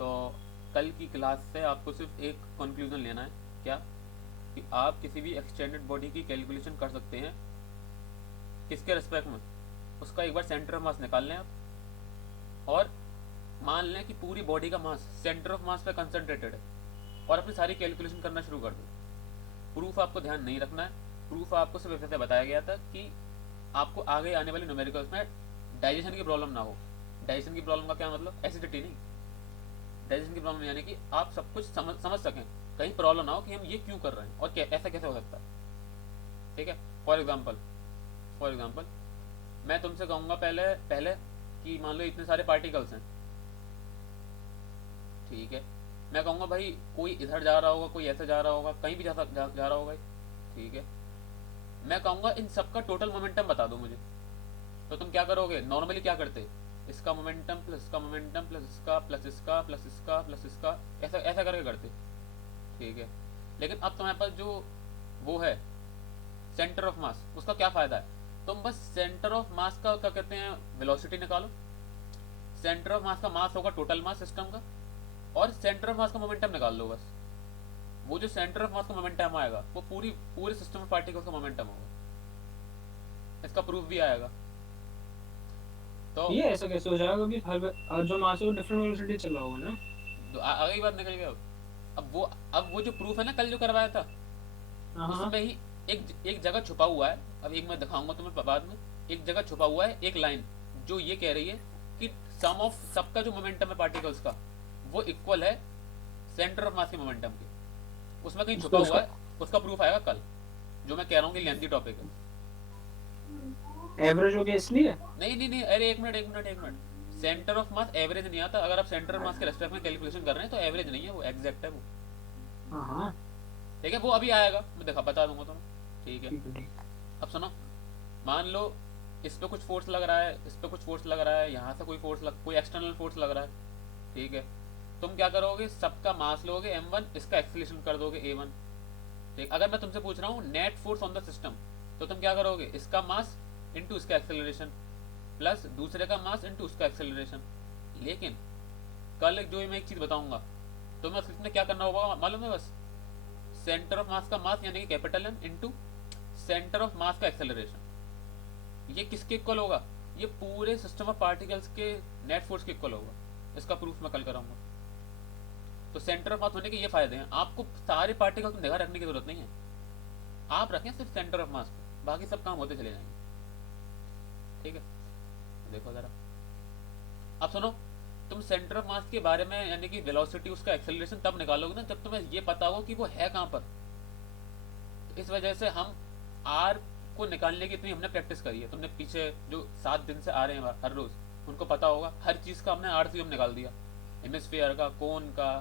तो कल की क्लास से आपको सिर्फ एक कंक्लूजन लेना है, क्या? कि आप किसी भी एक्सटेंडेड बॉडी की कैलकुलेशन कर सकते हैं। किसके रिस्पेक्ट में? उसका एक बार सेंटर ऑफ मास निकाल लें आप, और मान लें कि पूरी बॉडी का मास सेंटर ऑफ मास पे कंसंट्रेटेड है, और अपनी सारी कैलकुलेशन करना शुरू कर दो। प्रूफ आपको ध्यान नहीं रखना है। प्रूफ आपको सिर्फ ऐसे बताया गया था कि आपको आगे आने वाले न्यूमेरिकल्स में डाइजेशन की प्रॉब्लम ना हो। डाइजेशन की प्रॉब्लम का क्या मतलब? एसिडिटी नहीं, डाइजेशन की प्रॉब्लम यानी कि आप सब कुछ समझ सकें, कहीं प्रॉब्लम ना हो कि हम ये क्यों कर रहे हैं और ऐसा कैसे हो सकता है। ठीक है। फॉर एग्जाम्पल मैं तुमसे कहूँगा पहले पहले कि मान लो इतने सारे पार्टिकल्स हैं, ठीक है। मैं कहूँगा भाई कोई इधर जा रहा होगा, कोई ऐसे जा रहा होगा, कहीं भी जा रहा होगा, ठीक है। मैं कहूँगा इन सबका टोटल मोमेंटम बता दो मुझे। तो तुम क्या करोगे? नॉर्मली क्या करते? इसका मोमेंटम प्लस इसका मोमेंटम प्लस इसका प्लस इसका प्लस इसका प्लस इसका, ऐसा ऐसा करके करते, ठीक है। लेकिन अब तुम्हारे पास जो वो है सेंटर ऑफ मास, उसका क्या फ़ायदा है? तुम बस सेंटर ऑफ मास का क्या कहते हैं वेलोसिटी निकालो। सेंटर ऑफ मास का मास होगा टोटल मास सिस्टम का, और सेंटर ऑफ मास का मोमेंटम निकाल लो बस। वो जो सेंटर ऑफ मास का मोमेंटम आएगा वो पूरे सिस्टम ऑफ पार्टिकल्स का मोमेंटम होगा। इसका प्रूफ भी आएगा। तो ये ऐसा कैसे हो जाएगा कि हर जो मास है वो डिफरेंट वेलोसिटी चल रहा होगा ना? आगे बात निकल गया। अब वो जो प्रूफ है ना कल जो करवाया था, हाँ हाँ। उसमें ही एक जगह छुपा हुआ है। अब एक मैं दिखाऊंगा तुम्हें बाद में। एक जगह छुपा हुआ है एक लाइन, जो ये कह रही है कि सम ऑफ सबका जो मोमेंटम है पार्टिकल्स का, वो इक्वल है सेंटर ऑफ मास के मोमेंटम के। उसमें कहीं छुपा उसको हुआ उसका है। उसका प्रूफ आएगा कल, जो मैं कह रहा हूँ कि लेंथी टॉपिक है। एवरेज हो गया इसलिए। नहीं नहीं नहीं, अरे एक minute. Centre of mass average नहीं आता। अगर आप सेंटर ऑफ मास के रेस्पेक्ट में कैलकुलेशन कर रहे हैं तो एवरेज नहीं है, वो एग्जैक्ट है वो। हाँ हाँ। ठीक है, वो अभी आएगा, मैं बता दूंगा तुम्हें, ठीक है। ठीक है ठीक अब सुनो। मान लो इस पे कुछ फोर्स लग रहा है, इस पे कुछ फोर्स लग रहा है, यहाँ से कोई एक्सटर्नल फोर्स लग रहा है, ठीक है। तुम क्या करोगे? सबका मास लोगे m1, इसका एक्सेलरेशन कर दोगे a1। ठीक। अगर मैं तुमसे पूछ रहा हूँ net force on the system, तो तुम क्या करोगे? इसका मास इंटू इसका एक्सेलरेशन प्लस दूसरे का मास इंटू उसका एक्सेलरेशन। लेकिन कल जो मैं एक चीज़ बताऊंगा, तो मैं इसमें क्या करना होगा मालूम है? बस सेंटर ऑफ मास का मास यानी कि capital M into centre of mass का एक्सेलरेशन। ये किसके इक्वल होगा? ये पूरे सिस्टम ऑफ पार्टिकल्स के नेट फोर्स के इक्वल होगा। इसका प्रूफ मैं कल कराऊंगा। तो सेंटर ऑफ मास होने के ये फायदे हैं। आपको सारे पार्टिकल्स में निगाह रखने की जरूरत नहीं है। आप रखें सिर्फ सेंटर ऑफ मास पे, बाकी सब काम होते चले जाएंगे। ठीक है, देखो जरा। अब सुनो। तुम सेंटर ऑफ मास के बारे में यानी कि वेलोसिटी उसका एक्सेलरेशन तब निकालोगे ना जब तुम्हें ये पता हो कि वो है कहाँ पर। तो इस वजह से हम आर को निकालने की इतनी हमने प्रैक्टिस करी है। तुमने पीछे जो 7 दिन से आ रहे हैं हर रोज, उनको पता होगा हर चीज़ का हमने आर सी हम निकाल दिया। हेमिस्फीयर का, कोन का,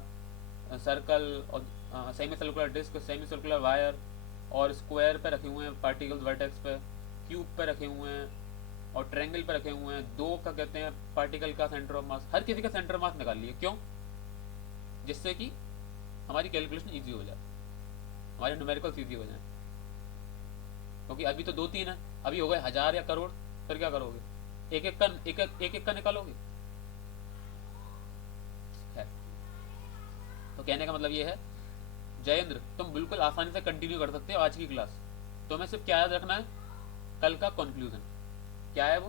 सर्कल और semi circular disc, semi circular wire, और स्क्वायर पे रखे हुए हैं पार्टिकल्स वर्टेक्स पे, क्यूब पे रखे हुए हैं, और ट्रायंगल पे रखे हुए हैं। दो का कहते हैं पार्टिकल का सेंटर ऑफ मास, हर किसी का सेंटर ऑफ मास निकाल लिए। क्यों? जिससे कि हमारी कैलकुलेशन ईजी हो जाए, हमारे न्यूमेरिकल्स ईजी हो जाए। क्योंकि अभी तो 2-3 है, अभी हो गए 1000 या करोड़, फिर क्या करोगे? एक एक का निकालोगे। है। तो कहने का मतलब ये है जयेंद्र, तुम बिल्कुल आसानी से कंटिन्यू कर सकते हो आज की क्लास। तुम्हें सिर्फ क्या याद रखना है? कल का कंक्लूजन क्या है वो?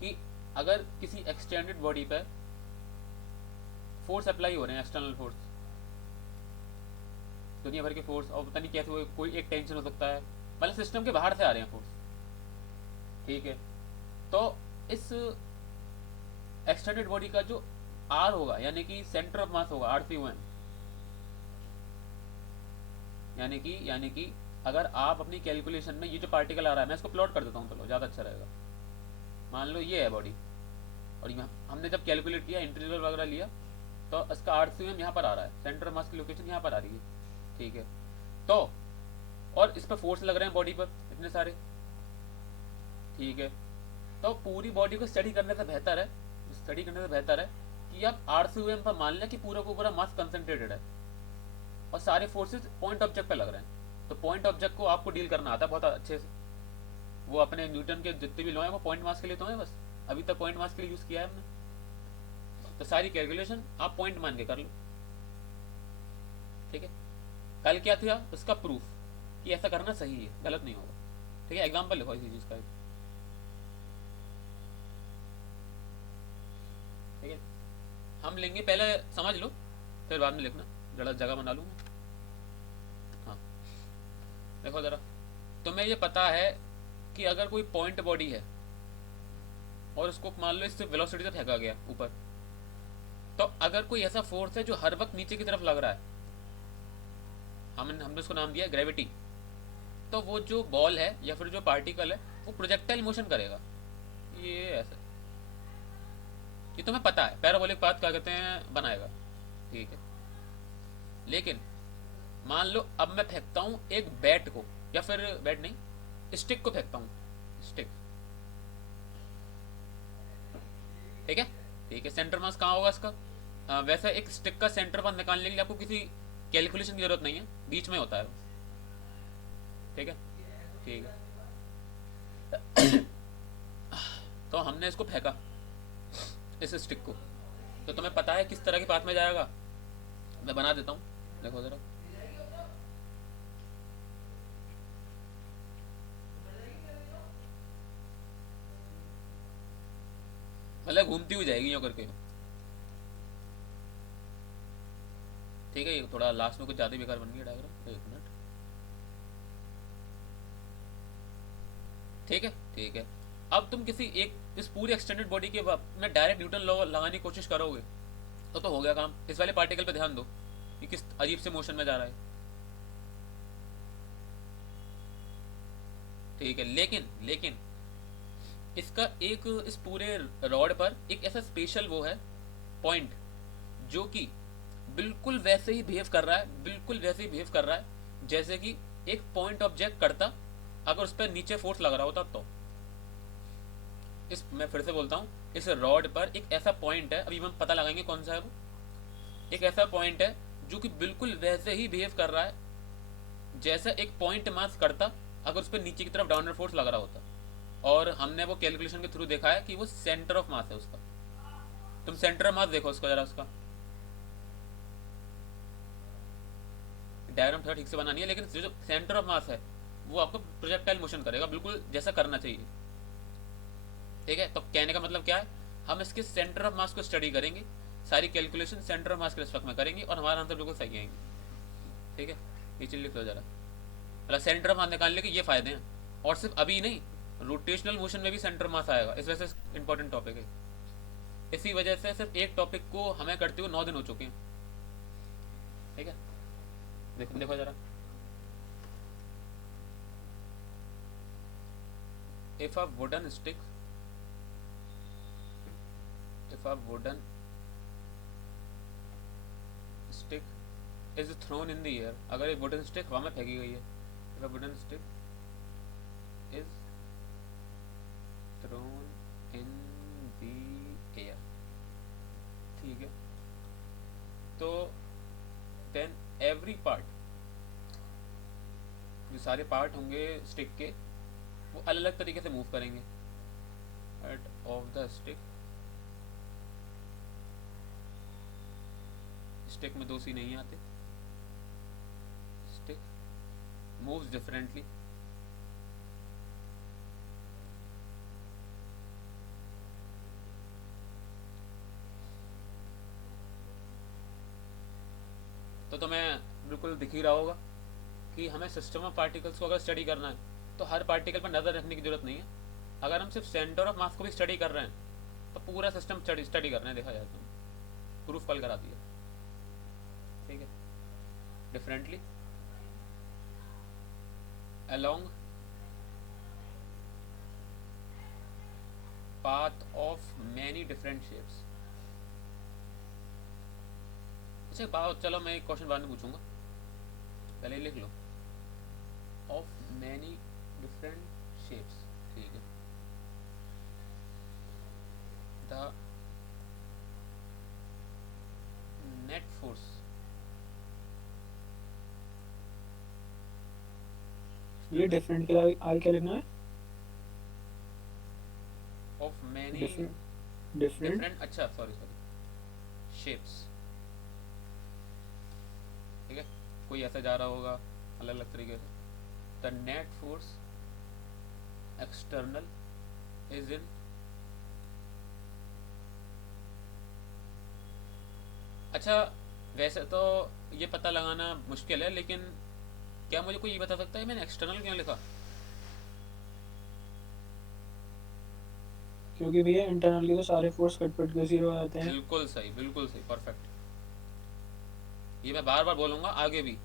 कि अगर किसी एक्सटेंडेड बॉडी पे फोर्स अप्लाई हो रहे हैं, एक्सटर्नल फोर्स, दुनिया भर के फोर्स, और पता नहीं कैसे कोई एक टेंशन हो सकता है, मतलब सिस्टम के बाहर से आ रहे हैं फोर्स, ठीक है। तो इस एक्सटेंडेड बॉडी का जो आर होगा यानी कि सेंटर ऑफ मास होगा RC1। यानी कि अगर आप अपनी कैलकुलेशन में ये जो पार्टिकल आ रहा है, मैं इसको प्लॉट कर देता हूँ, चलो ज़्यादा अच्छा रहेगा। मान लो ये है बॉडी, और हमने जब कैलकुलेट किया, इंटीग्रल वगैरह लिया, तो इसका RCM यहाँ पर आ रहा है, सेंटर ऑफ मास की लोकेशन यहाँ पर आ रही है, ठीक है। तो और इस पर फोर्स लग रहे हैं बॉडी पर इतने सारे, ठीक है। तो पूरी बॉडी को स्टडी करने से बेहतर है कि आप RCM पर मान लें कि पूरा को पूरा मास कंसंट्रेटेड है, और सारे फोर्सेस पॉइंट ऑब्जेक्ट पे लग रहे हैं। तो पॉइंट ऑब्जेक्ट को आपको डील करना आता है बहुत अच्छे से। वो अपने न्यूटन के जितने भी लॉ हैं वो पॉइंट मास के लिए तो है बस। अभी तक पॉइंट मास के लिए यूज़ किया है हमने। तो सारी कैलकुलेशन आप पॉइंट मान के कर लो, ठीक है। कल क्या था उसका प्रूफ कि ऐसा करना सही है, गलत नहीं होगा, ठीक है। एग्जाम्पल लिखो इसी चीज़ का, ठीक है। हम लेंगे, पहले समझ लो फिर बाद में लिखना, जरा जगह बना लूँगा। हाँ देखो ज़रा, तुम्हें ये पता है कि अगर कोई पॉइंट बॉडी है और उसको मान लो इससे वेलोसिटी से फेंका गया ऊपर, तो अगर कोई ऐसा फोर्स है जो हर वक्त नीचे की तरफ लग रहा है, हमने उसको नाम दिया ग्रेविटी, तो वो जो बॉल है या फिर जो पार्टिकल है वो प्रोजेक्टाइल मोशन करेगा। ये ऐसा, ये तुम्हें पता है, पैराबोलिक पाथ क्या कहते हैं बनाएगा, ठीक है। लेकिन मान लो अब मैं फेंकता हूँ एक बैट को, या फिर बैट नहीं, स्टिक को फेंकता हूँ, स्टिक, ठीक है। ठीक है, सेंटर मास कहाँ होगा इसका? वैसे एक स्टिक का सेंटर मास निकालने के लिए आपको किसी कैलकुलेशन की जरूरत नहीं है, बीच में होता है वो, ठीक है। ठीक है, तो हमने इसको फेंका इस स्टिक को, तो तुम्हें पता है किस तरह के पाथ में जाएगा, मैं बना देता हूँ, देखो जरा। मतलब घूमती हुई जाएगी यूँ करके, ठीक है। ये थोड़ा लास्ट में कुछ ज़्यादा बेकार बन गया डायग्राम, एक मिनट, ठीक है। ठीक है, अब तुम किसी एक इस पूरी एक्सटेंडेड बॉडी के में डायरेक्ट न्यूटन लॉ लगाने की कोशिश करोगे तो हो गया काम। इस वाले पार्टिकल पे ध्यान दो कि किस अजीब से मोशन में जा रहा है, ठीक है। लेकिन लेकिन इसका एक इस पूरे रॉड पर एक ऐसा स्पेशल वो है पॉइंट जो कि बिल्कुल वैसे ही बिहेव कर रहा है, बिल्कुल वैसे ही बिहेव कर रहा है जैसे कि एक पॉइंट ऑब्जेक्ट करता अगर उस पर नीचे फोर्स लग रहा होता। तो इस, मैं फिर से बोलता हूँ, इस रॉड पर एक ऐसा पॉइंट है, अभी हम पता लगाएंगे कौन सा है वो, एक ऐसा पॉइंट है जो कि बिल्कुल वैसे ही बिहेव कर रहा है जैसा एक पॉइंट मास करता अगर उस पर नीचे की तरफ डाउनवर्ड फोर्स लग रहा होता। और हमने वो कैलकुलेशन के थ्रू देखा है कि वो सेंटर ऑफ मास है उसका। तुम सेंटर ऑफ मास देखो उसको जरा, उसका डायग्राम थोड़ा ठीक से बनानी है, लेकिन जो सेंटर ऑफ मास है वो आपको प्रोजेक्टाइल मोशन करेगा बिल्कुल जैसा करना चाहिए, ठीक है। तो कहने का मतलब क्या है, हम इसके सेंटर ऑफ मास को स्टडी करेंगे, सारी कैलकुलेशन सेंटर ऑफ मास के रिस्पेक्ट में करेंगे और हमारा आंसर बिल्कुल सही आएंगे, ठीक है। नीचे लिख लो जरा, मतलब सेंटर ऑफ मास निकालने के ये फायदे हैं। और सिर्फ अभी नहीं, रोटेशनल मोशन में भी सेंटर मास आएगा, इस वजह से इंपॉर्टेंट टॉपिक है। इसी वजह से सिर्फ एक टॉपिक को हमें करते हुए 9 दिन हो चुके हैं, ठीक है। देखो देखो जरा, if a wooden stick if a wooden stick is thrown in the air, अगर एक वुडन स्टिक हवा में फेंकी गई है, if a wooden stick is thrown in the air, ठीक है, तो then every part, जो सारे पार्ट होंगे स्टिक के वो अलग अलग तरीके से मूव करेंगे। Head of the stick, stick में 2 सी नहीं आते, स्टिक मूव्स डिफरेंटली, तो तुम्हें बिल्कुल दिख ही रहा होगा कि हमें सिस्टम ऑफ पार्टिकल्स को अगर स्टडी करना है तो हर पार्टिकल पर नज़र रखने की जरूरत नहीं है। अगर हम सिर्फ सेंटर ऑफ मास को भी स्टडी कर रहे हैं तो पूरा सिस्टम स्टडी कर रहे हैं, देखा जाए तो प्रूफ कल करा दिया, ठीक है। Differently along path of many different shapes. अच्छा बात, चलो मैं एक क्वेश्चन बाद में पूछूंगा, पहले लिख लो, ऑफ मैनी डिफरेंट शेप्स, ठीक है। द नेट फोर्स ये डिफरेंट के आगे क्या लिखना है? Of many different different different, अच्छा सॉरी सॉरी, शेप्स, ठीक है, कोई ऐसा जा रहा होगा अलग अलग तरीके से। The net force external is in, अच्छा वैसे तो ये पता लगाना मुश्किल है, लेकिन क्या मुझे कोई ये बता सकता है मैंने एक्सटर्नल क्यों लिखा? क्योंकि भैया इंटरनल के तो सारे फोर्स कट कट के जीरो आते हैं। बिल्कुल सही, परफेक्ट। ये मैं बार बार बोलूंगा आगे भी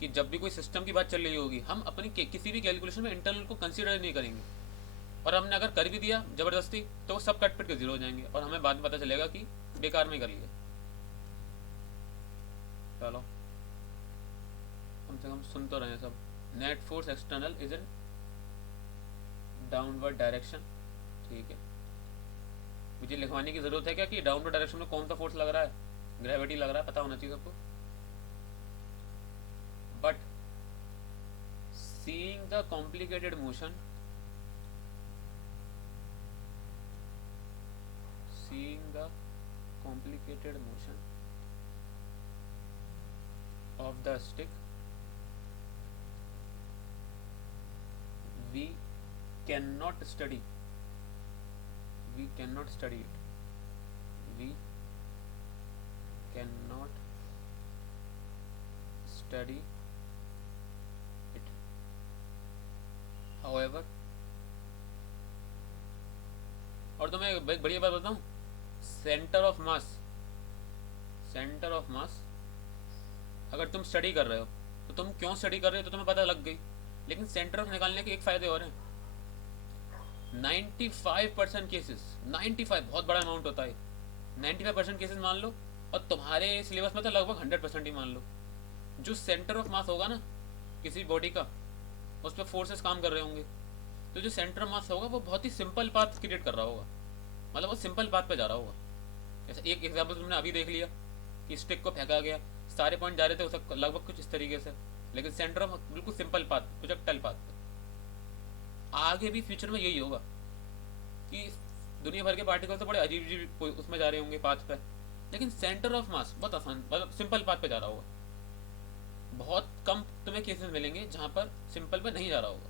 कि जब भी कोई सिस्टम की बात चल रही होगी, हम अपनी किसी भी कैलकुलेशन में इंटरनल को कंसीडर नहीं करेंगे, और हमने अगर कर भी दिया जबरदस्ती तो वो सब कट पिट के जीरो हो जाएंगे, और हमें बाद में पता चलेगा कि बेकार में ही कर लिए। चलो कम से कम सुन तो रहे हैं सब। Net force external is in downward direction, ठीक है। मुझे लिखवाने की जरूरत है क्या कि डाउनवर्ड डायरेक्शन में कौन सा फोर्स लग रहा है? ग्रेविटी लग रहा है, पता होना चाहिए सबको। But seeing the complicated motion, seeing the complicated motion of the stick, we cannot study it, we cannot study it, however, और तुम्हें एक बढ़िया बात बताऊं, सेंटर ऑफ मास अगर तुम स्टडी कर रहे हो तो तुम क्यों स्टडी कर रहे हो तो तुम्हें पता लग गई, लेकिन सेंटर ऑफ निकालने के एक फायदे और हैं। 95% केसेस, 95 बहुत बड़ा अमाउंट होता है, 95% केसेस मान लो, और तुम्हारे सिलेबस में तो लगभग 100% ही मान लो, जो सेंटर ऑफ मास होगा ना किसी बॉडी का, उस पर फोर्सेस काम कर रहे होंगे, तो जो सेंटर ऑफ मास होगा वो बहुत ही सिंपल पाथ क्रिएट कर रहा होगा, मतलब वो सिंपल पाथ पे जा रहा होगा। जैसे एक एग्जाम्पल तुमने अभी देख लिया कि स्टिक को फेंका गया, सारे पॉइंट जा रहे थे उसका लगभग कुछ इस तरीके से, लेकिन सेंटर ऑफ बिल्कुल सिंपल पाथ, प्रोजेक्टाइल पाथ पे। आगे भी फ्यूचर में यही होगा कि दुनिया भर के पार्टिकल तो बड़े अजीब अजीब उसमें जा रहे होंगे पाथ पे, लेकिन सेंटर ऑफ मास बहुत आसान, मतलब सिंपल पाथ पे जा रहा होगा। बहुत कम तुम्हें केसेस मिलेंगे जहाँ पर सिंपल पे नहीं जा रहा होगा,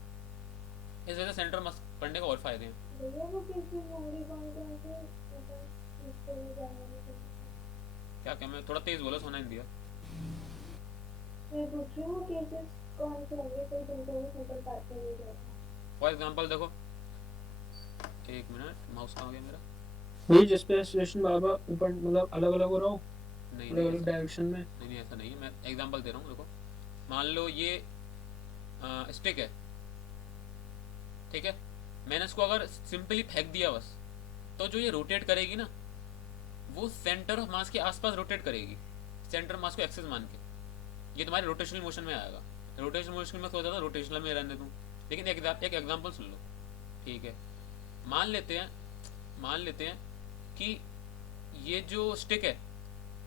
इस वजह से सेंटर ऑफ मास पढ़ने का और फायदे हैं। क्या क्या, मैं थोड़ा तेज बोला, सुनाई नहीं दिया। फॉर एग्जाम्पल देखो, एक मिनट, माउस कहाँ गया मेरा? वही जिस पे एक्सीलरेशन बार बार ऊपर मतलब अलग अलग हो रहा हो, नहीं अलग अलग डायरेक्शन में। नहीं ऐसा नहीं है, मैं एग्जांपल दे रहा हूँ। देखो मान लो ये स्टिक है, ठीक है, मैंने इसको अगर सिंपली फेंक दिया बस, तो जो ये रोटेट करेगी ना वो सेंटर ऑफ मास के आसपास रोटेट करेगी, सेंटर मास को एक्सेस मान के, ये तुम्हारे रोटेशनल मोशन में आएगा। रोटेशनल मोशन में सोचा था रोटेशनल में रहने दूँ, लेकिन एक एग्जाम्पल सुन लो, ठीक है। मान लेते हैं कि ये जो स्टिक है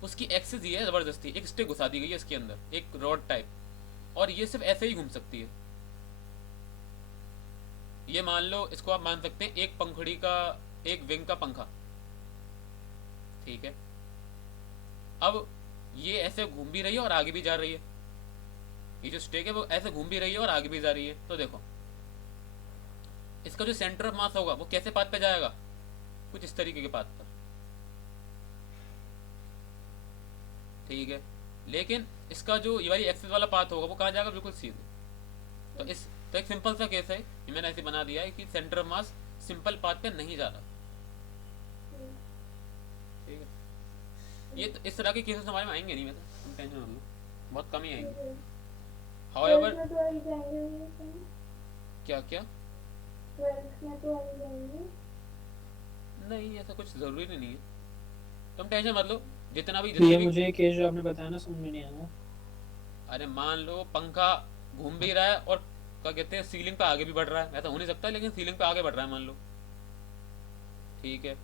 उसकी एक्सेस ये है ज़बरदस्ती, एक स्टिक घुसा दी गई है इसके अंदर, एक रॉड टाइप, और ये सिर्फ ऐसे ही घूम सकती है। ये मान लो, इसको आप मान सकते हैं एक पंखुड़ी का, एक विंग का पंखा, ठीक है। अब ये ऐसे घूम भी रही है और आगे भी जा रही है, ये जो स्टिक है वो ऐसे घूम भी रही है और आगे भी जा रही है, तो देखो इसका जो सेंटर ऑफ मास होगा वो कैसे पाथ पे जाएगा, कुछ इस तरीके के पाथ पर, ठीक है। लेकिन इसका जो ये वाली एक्सिस वाला पाथ होगा वो कहाँ जाएगा, बिल्कुल सीधे। तो एक सिंपल सा केस है, ये मैंने ऐसे बना दिया है कि centre of mass simple path पे नहीं जा रहा, ठीक है। ये तो इस तरह के केसेस हमारे में आएंगे नहीं, वैसे तुम टेंशन मत लो, बहुत कम ही आएंगे। हाउएवर क्या क्या नहीं, ऐसा कुछ जरूरी नहीं है, तुम टेंशन मत लो, जितना भी ये मुझे एक केस जो आपने बताया ना समझ में नहीं आया। अरे मान लो पंखा घूम भी रहा है और क्या कहते हैं सीलिंग पे आगे भी बढ़ रहा है, ऐसा हो नहीं सकता, लेकिन सीलिंग पे आगे बढ़ रहा है मान लो, ठीक है।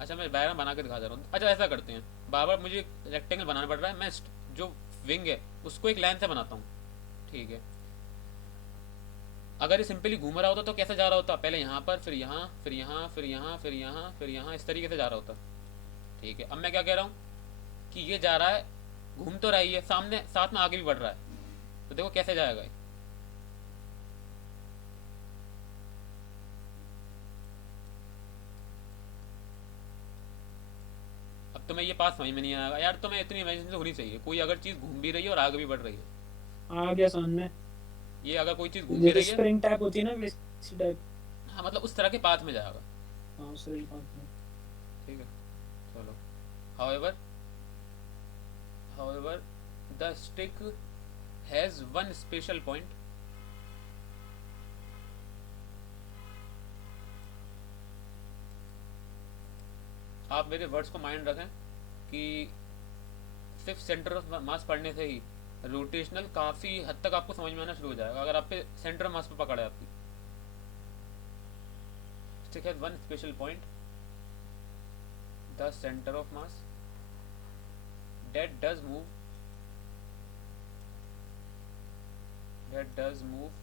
अच्छा मैं डायग्राम बना के दिखा दे रहा हूँ। अच्छा ऐसा करते हैं, बार बार मुझे रेक्टेंगल बनाना पड़ रहा है, मैं जो विंग है उसको एक लाइन से बनाता हूँ, ठीक है। अगर ये सिंपली घूम रहा होता तो कैसे जा रहा होता, पहले यहाँ पर, फिर यहाँ, फिर यहाँ, फिर यहाँ, फिर यहाँ, फिर यहाँ, इस तरीके से जा रहा होता। ठीक है, अब मैं क्या कह रहा हूँ कि ये जा रहा है, घूम तो रही है सामने, साथ में आगे भी बढ़ रहा है, तो देखो कैसे जाएगा ये। अब तुम्हें ये पास समझ में नहीं आएगा यार, तुम्हें इतनी इमेजिनेशन होनी चाहिए, कोई अगर चीज़ घूम भी रही है और आगे भी बढ़ रही है, आ गया सामने। ये अगर कोई चीज़ घूम भी जैसे रही है, स्प्रिंग टाइप होती है ना, वैसी टाइप। हाँ मतलब उस तरह के पाथ में जाएगा। हाँ, उस तरह की बात है। ठीक है, चलो। However however the stick has one special point, आप मेरे वर्ड्स को माइंड रखें कि सिर्फ सेंटर ऑफ मास पढ़ने से ही रोटेशनल काफ़ी हद तक आपको समझ में आना शुरू हो जाएगा, अगर आप पे सेंटर मास पे पकड़ है आपकी। Stick has one special point, the centre of mass that does move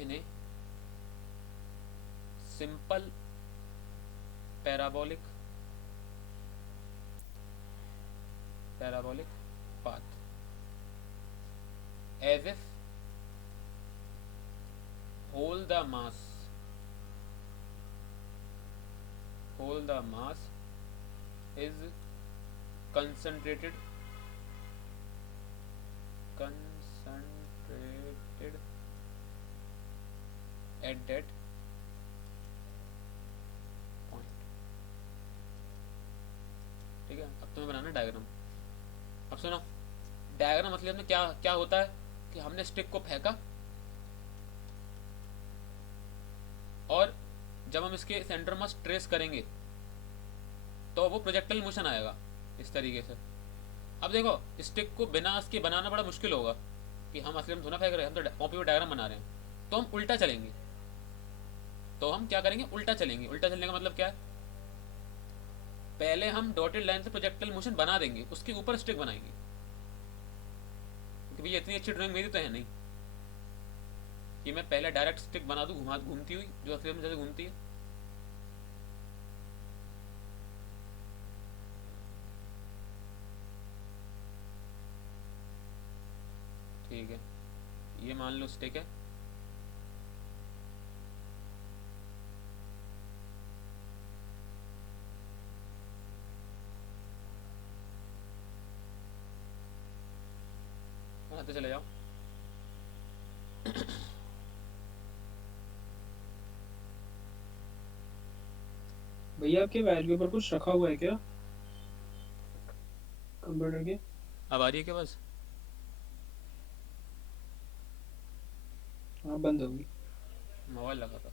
in a simple parabolic path, as if whole the mass is concentrated at that point। ठीक है, अब तुम्हें बनाना डायग्राम। अब सुनो, डायग्राम मतलब में क्या क्या होता है कि हमने स्टिक को फेंका और जब हम इसके सेंटर मास ट्रेस करेंगे तो वो प्रोजेक्टाइल मोशन आएगा इस तरीके से। अब देखो, स्टिक को बिना इसके बनाना बड़ा मुश्किल होगा कि हम असली में थोड़ा फेंक रहे हैं, हम तो कॉपी पर डायग्राम बना रहे हैं, तो हम उल्टा चलेंगे। तो हम क्या करेंगे, उल्टा चलेंगे। उल्टा चलने का मतलब क्या है, पहले हम डॉटेड लाइन से प्रोजेक्टाइल मोशन बना देंगे, उसके ऊपर स्टिक बनाएंगे, क्योंकि भैया इतनी अच्छी ड्राइंग मेरी तो है नहीं कि मैं पहले डायरेक्ट स्टिक बना दूं घूमती हुई, जो असली में जैसे घूमती है। ठीक है, ये मान लो स्टिक है, बनाते चले जाओ। भैया आपके वैल्यू पर कुछ रखा हुआ है क्या कंप्यूटर के? अब आ रही है क्या बस? हाँ, बंद होगी। मोबाइल लगा था।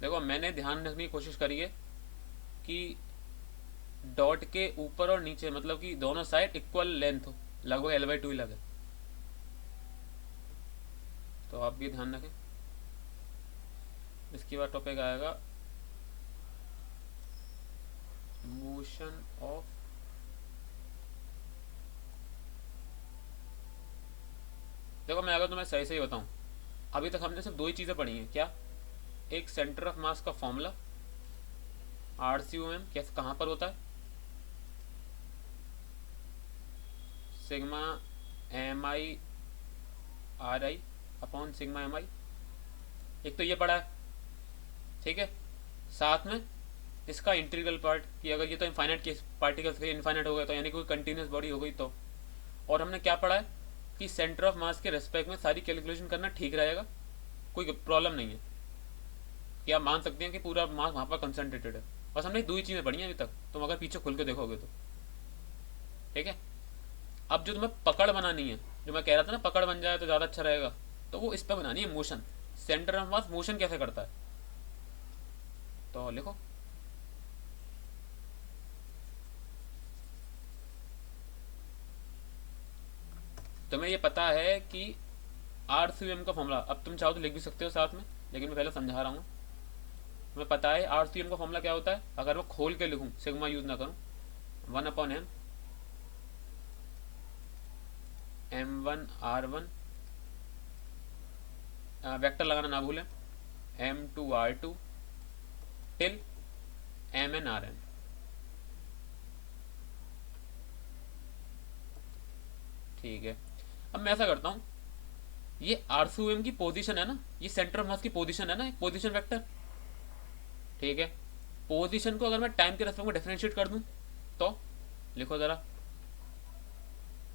देखो, मैंने ध्यान रखने की कोशिश करी है कि डॉट के ऊपर और नीचे मतलब कि दोनों साइड इक्वल लेंथ हो, लगभग L/2 ही लगे, तो आप भी ध्यान रखें। इसके बाद टॉपिक आएगा मोशन ऑफ, देखो मैं अगर तुम्हें सही सही बताऊं, अभी तक हमने सिर्फ दो ही चीज़ें पढ़ी हैं। क्या? एक सेंटर ऑफ मास का फॉर्मूला RCOM कैसे कहाँ पर होता है, sigma MI/RI upon sigma MI, एक तो ये पढ़ा है। ठीक है, साथ में इसका इंटीग्रल पार्ट कि अगर ये तो इनफाइनाइट केस पार्टिकल्स के इनफाइनाइट हो गए तो यानी कोई कंटिन्यूस बॉडी हो गई तो। और हमने क्या पढ़ा है कि सेंटर ऑफ मास के रेस्पेक्ट में सारी कैलकुलेशन करना ठीक रहेगा, कोई प्रॉब्लम नहीं है, कि आप मान सकते हैं कि पूरा मास वहाँ पर कंसनट्रेटेड है। बस हमने दो ही चीज़ें पढ़ी हैं अभी तक, तुम अगर पीछे खुल के देखोगे तो। ठीक है, अब जो तुम्हें पकड़ बनानी है, जो मैं कह रहा था ना पकड़ बन जाए तो ज़्यादा अच्छा रहेगा, तो वो इस पर बनानी है, motion. Centre of mass motion कैसे करता है, तो लिखो तुम्हें ये पता है कि आर सी एम का फॉर्मूला, अब तुम चाहो तो लिख भी सकते हो साथ में, लेकिन मैं पहले समझा रहा हूँ। तुम्हें पता है आर सी एम का फॉर्मूला क्या होता है? अगर मैं खोल के लिखूँ, सिग्मा यूज ना करूँ, 1/m m1 r1, वेक्टर लगाना ना भूलें, m2 r2 till mn rn। ठीक है, अब मैं ऐसा करता हूँ, ये आर की पोजीशन है ना, ये सेंटर ऑफ मास की पोजीशन है ना, एक पोजीशन वेक्टर। ठीक है, पोजीशन को अगर मैं टाइम के रेस्पेक्ट में डिफरेंशिएट कर दूं तो लिखो जरा,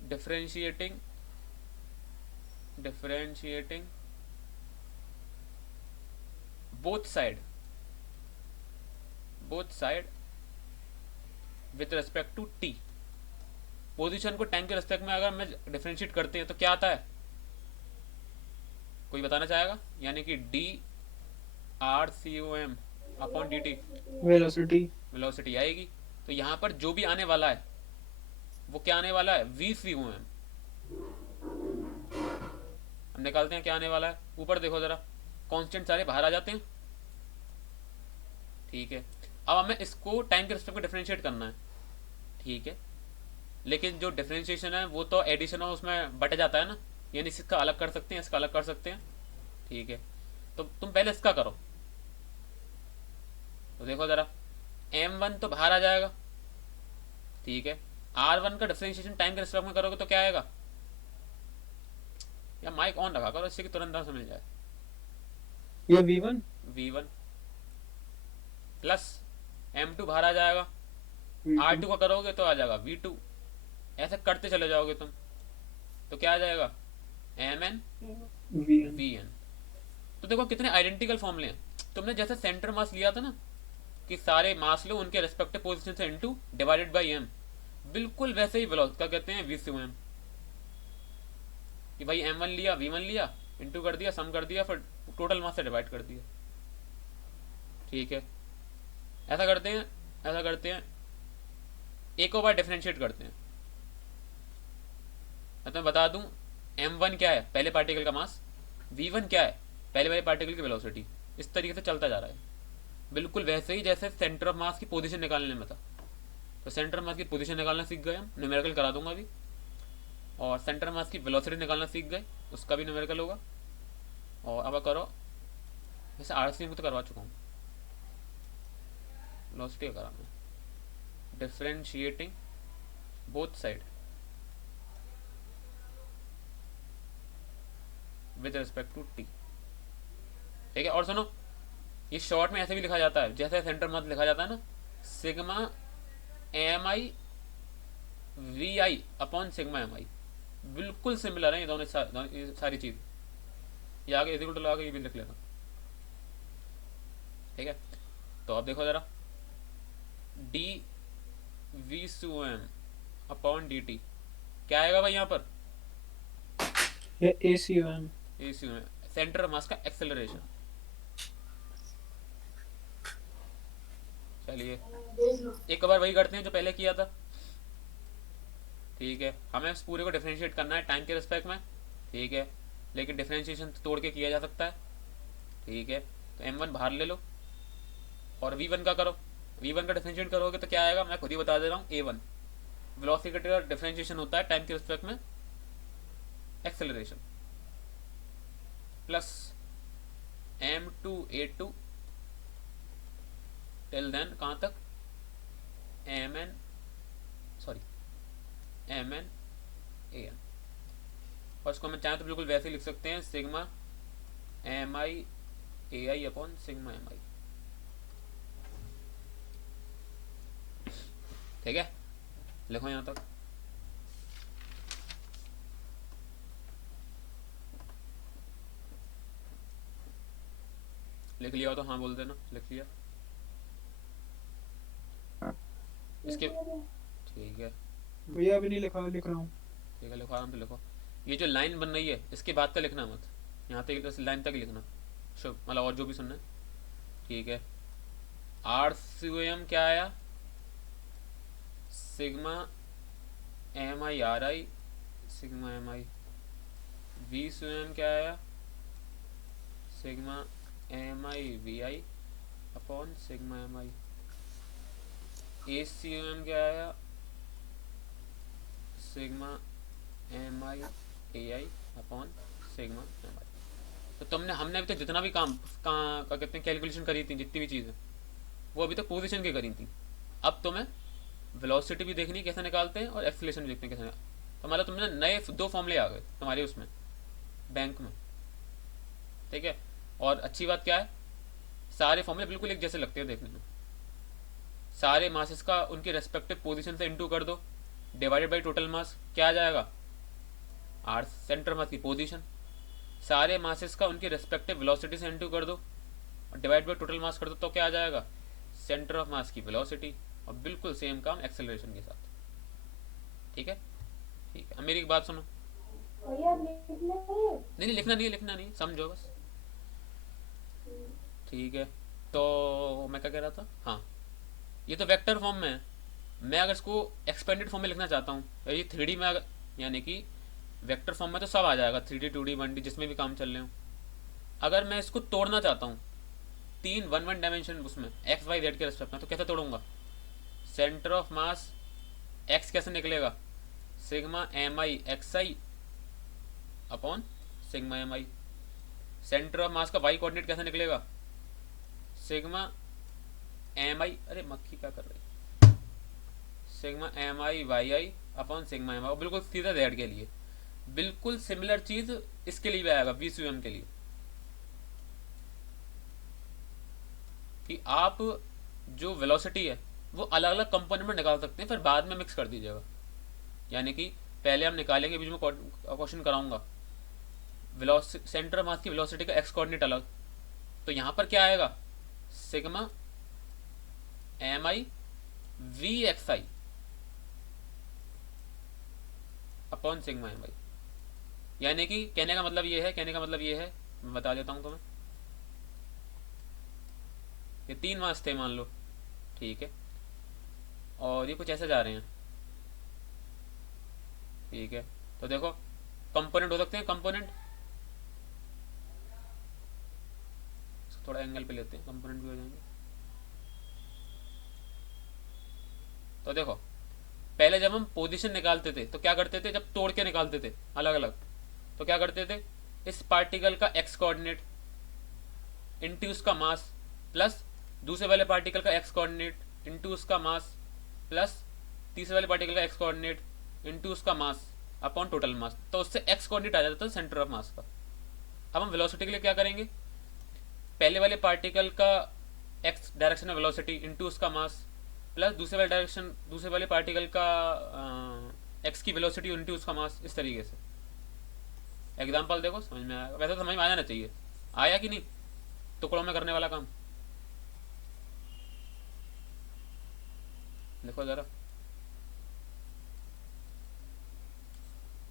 differentiating differentiating both side with respect to T. Position को टाइम के रिस्पेक्ट में अगर मैं डिफरेंशिएट करते हैं तो क्या आता है? कोई बताना चाहेगा? यानी कि D R C O M upon D T, velocity. Velocity आएगी। तो यहाँ पर जो भी आने वाला है वो क्या आने वाला है? V C O M. हम निकालते हैं क्या आने वाला है। ऊपर देखो जरा, कांस्टेंट सारे बाहर आ जाते हैं। ठीक है, अब हमें इसको टाइम के रिस्पेक्ट में डिफरेंशिएट करना है। ठीक है, लेकिन जो डिफरेंशिएशन है वो तो एडिशन और उसमें बट जाता है ना, यानी इसका अलग कर सकते हैं, इसका अलग कर सकते हैं। ठीक है, तो तुम पहले इसका करो। तो देखो जरा, m1 तो बाहर आ जाएगा। ठीक है, r1 का डिफरेंशिएशन टाइम के रिस्पेक्ट में करोगे तो क्या आएगा? या माइक ऑन रखा करो इससे कि तुरंत आंसर मिल जाए। ये v1 v1 प्लस m2 बाहर आ जाएगा, v2 r2 का करोगे तो आ जाएगा v2। ऐसे करते चले जाओगे तुम तो क्या आ जाएगा? mn vn। vn। तो देखो कितने आइडेंटिकल फॉर्मूले हैं। तुमने जैसे सेंटर मास लिया था ना, कि सारे मास लो उनके रेस्पेक्टिव पोजीशन से इनटू डिवाइडेड बाय m, बिल्कुल वैसे ही वेलोसिटी क्या कहते हैं, v/m। कि भाई m1 लिया, v1 लिया, इनटू कर दिया, सम कर दिया, फिर टोटल मास से डिवाइड कर दिया। ठीक है, ऐसा करते हैं एक और बार डिफरेंशिएट करते हैं। मैं तुम्हें बता दूं, m1 क्या है? पहले पार्टिकल का मास। v1 क्या है? पहले वाले पार्टिकल की वेलोसिटी। इस तरीके से चलता जा रहा है, बिल्कुल वैसे ही जैसे सेंटर ऑफ मास की पोजीशन निकालने में था। तो सेंटर ऑफ मास की पोजीशन निकालना सीख गए हम, न्यूमेरिकल करा दूंगा अभी। और सेंटर ऑफ मास की वेलोसिटी निकालना सीख गए, उसका भी न्यूमेरिकल होगा। और अब करो, वैसे आरसीएम को तो करवा चुका हूँ, वेलोसिटी का कराना है। Differentiating both side with respect to T. ठीक है, और सुनो, ये शॉर्ट में ऐसे भी लिखा जाता है, जैसे सेंटर मास लिखा जाता है ना, sigma M I we I upon sigma M i. बिल्कुल सिमिलर है ये दोनों सारी चीज। ये आगे इसी को लगा के ये भी लिख लेना। ठीक है, तो अब देखो जरा, डी वी सू एम अपॉन डी टी क्या आएगा भाई यहाँ पर? ये ACOM। A C M, centre mass का एक्सेलरेशन। चलिए एक बार वही करते हैं जो पहले किया था। ठीक है, हमें इस पूरे को डिफरेंशिएट करना है टाइम के रिस्पेक्ट में। ठीक है, लेकिन डिफरेंशिएशन तो तोड़ के किया जा सकता है। ठीक है, तो m1 बाहर ले लो और v1 का करो। v1 का डिफरेंशिएट करोगे तो क्या आएगा? मैं खुद ही बता दे रहा हूँ, a1। वेलोसिटी का डिफरेंशिएशन होता है टाइम के रिस्पेक्ट में acceleration, plus m2a2 till then कहाँ तक? mn an। और इसको हम चाहें तो बिल्कुल वैसे ही लिख सकते हैं, sigma M I A I upon sigma M आई। ठीक है, लिखो यहाँ तक। लिख लिया हो तो हाँ बोल देना, लिख लिया इसके। ठीक है, भैया अभी नहीं लिख रहा हूँ। ठीक है, लिखो आराम से लिखो। ये जो लाइन बन रही है इसके बाद का लिखना मत, यहाँ तक इस लाइन तक लिखना शुभ, मतलब और जो भी सुनना है। ठीक है, आर सी एम क्या आया? Sigma M I R I sigma M I V स्वयं क्या आया, sigma M I we I upon sigma M I. A C M क्या आया, sigma M I A I upon sigma M I. तो तुमने हमने अभी तक जितना भी काम क्या कहते हैं कैलकुलेशन करी थी, जितनी भी चीज़ें वो अभी तक पोजीशन की करी थी। अब तुम्हें वेलोसिटी भी देखनी है कैसे निकालते हैं और एक्सीलरेशन भी देखते हैं कैसे तो मतलब तुमने नए दो फॉर्मूले आ गए तुम्हारे उसमें बैंक में, ठीक है। और अच्छी बात क्या है, सारे फॉर्मूले बिल्कुल एक जैसे लगते हैं देखने में। सारे मासेस का उनके रेस्पेक्टिव पोजीशन से इंटू कर दो, डिवाइडेड बाई टोटल मास क्या आ जाएगा, आर सेंटर मास की पोजीशन। सारे मासेस का उनके रेस्पेक्टिव वेलोसिटी से इंटू कर दो और डिवाइड बाई टोटल मास कर दो तो क्या आ जाएगा, सेंटर ऑफ मास की वेलोसिटी। और बिल्कुल सेम काम एक्सेलरेशन के साथ, ठीक है। ठीक है, अब मेरी एक बात सुनो। नहीं नहीं लिखना नहीं है, लिखना नहीं, समझो बस, ठीक है। तो मैं क्या कह रहा था, हाँ, ये तो वेक्टर फॉर्म में है। मैं अगर इसको एक्सपेंडेड फॉर्म में लिखना चाहता हूँ, ये 3D में अगर, यानी कि वेक्टर फॉर्म में तो सब आ जाएगा, 3D 2D 1D जिसमें भी काम चल रहे हो। अगर मैं इसको तोड़ना चाहता हूँ तीन वन वन डायमेंशन उसमें एक्स वाई जेड के रेस्पेक्ट में, तो कैसे तोड़ूंगा, सेंटर ऑफ मास एक्स कैसे निकलेगा, sigma M I X I upon sigma M I. Centre of mass का वाई कोऑर्डिनेट कैसे निकलेगा, सिग्मा एम आई, अरे मक्खी क्या कर रही, sigma M I Y I upon sigma M i. बिल्कुल सीधा जेड के लिए बिल्कुल सिमिलर चीज इसके लिए भी आएगा वी सी एम के लिए, कि आप जो वेलोसिटी है वो अलग अलग कंपोनेंट में निकाल सकते हैं, फिर बाद में मिक्स कर दीजिएगा। यानी कि पहले हम निकालेंगे, बीच में क्वेश्चन कराऊंगा सेंटर ऑफ मास की वेलोसिटी का एक्स कोऑर्डिनेट अलग, तो यहाँ पर क्या आएगा, sigma M I v x I upon sigma M i. यानी कि कहने का मतलब ये है, कहने का मतलब ये है, मैं बता देता हूँ तुम्हें। ये तीन मास थे मान लो, ठीक है, और ये कुछ ऐसे जा रहे हैं, ठीक है। तो देखो कंपोनेंट हो सकते हैं, कंपोनेंट थोड़ा एंगल पे लेते हैं, कंपोनेंट भी हो जाएंगे। तो देखो पहले जब हम पोजीशन निकालते थे तो क्या करते थे, जब तोड़ के निकालते थे अलग अलग, तो क्या करते थे, इस पार्टिकल का एक्स कोऑर्डिनेट इंटू उसका मास प्लस दूसरे वाले पार्टिकल का एक्स कोऑर्डिनेट इंटू उसका मास प्लस तीसरे वाले पार्टिकल का एक्स कोऑर्डिनेट इंटू उसका मास अपॉन टोटल मास, तो उससे एक्स कोऑर्डिनेट आ जाता था सेंटर ऑफ मास का। अब हम वेलोसिटी के लिए क्या करेंगे, पहले वाले पार्टिकल का एक्स डायरेक्शन में वेलोसिटी इंटू उसका मास प्लस दूसरे वाले पार्टिकल का एक्स की वेलोसिटी इंटू उसका मास, इस तरीके से। एग्जाम्पल देखो समझ में आया, वैसे तो समझ में आ जाना चाहिए, आया कि नहीं, टुकड़ों में करने वाला काम। देखो जरा,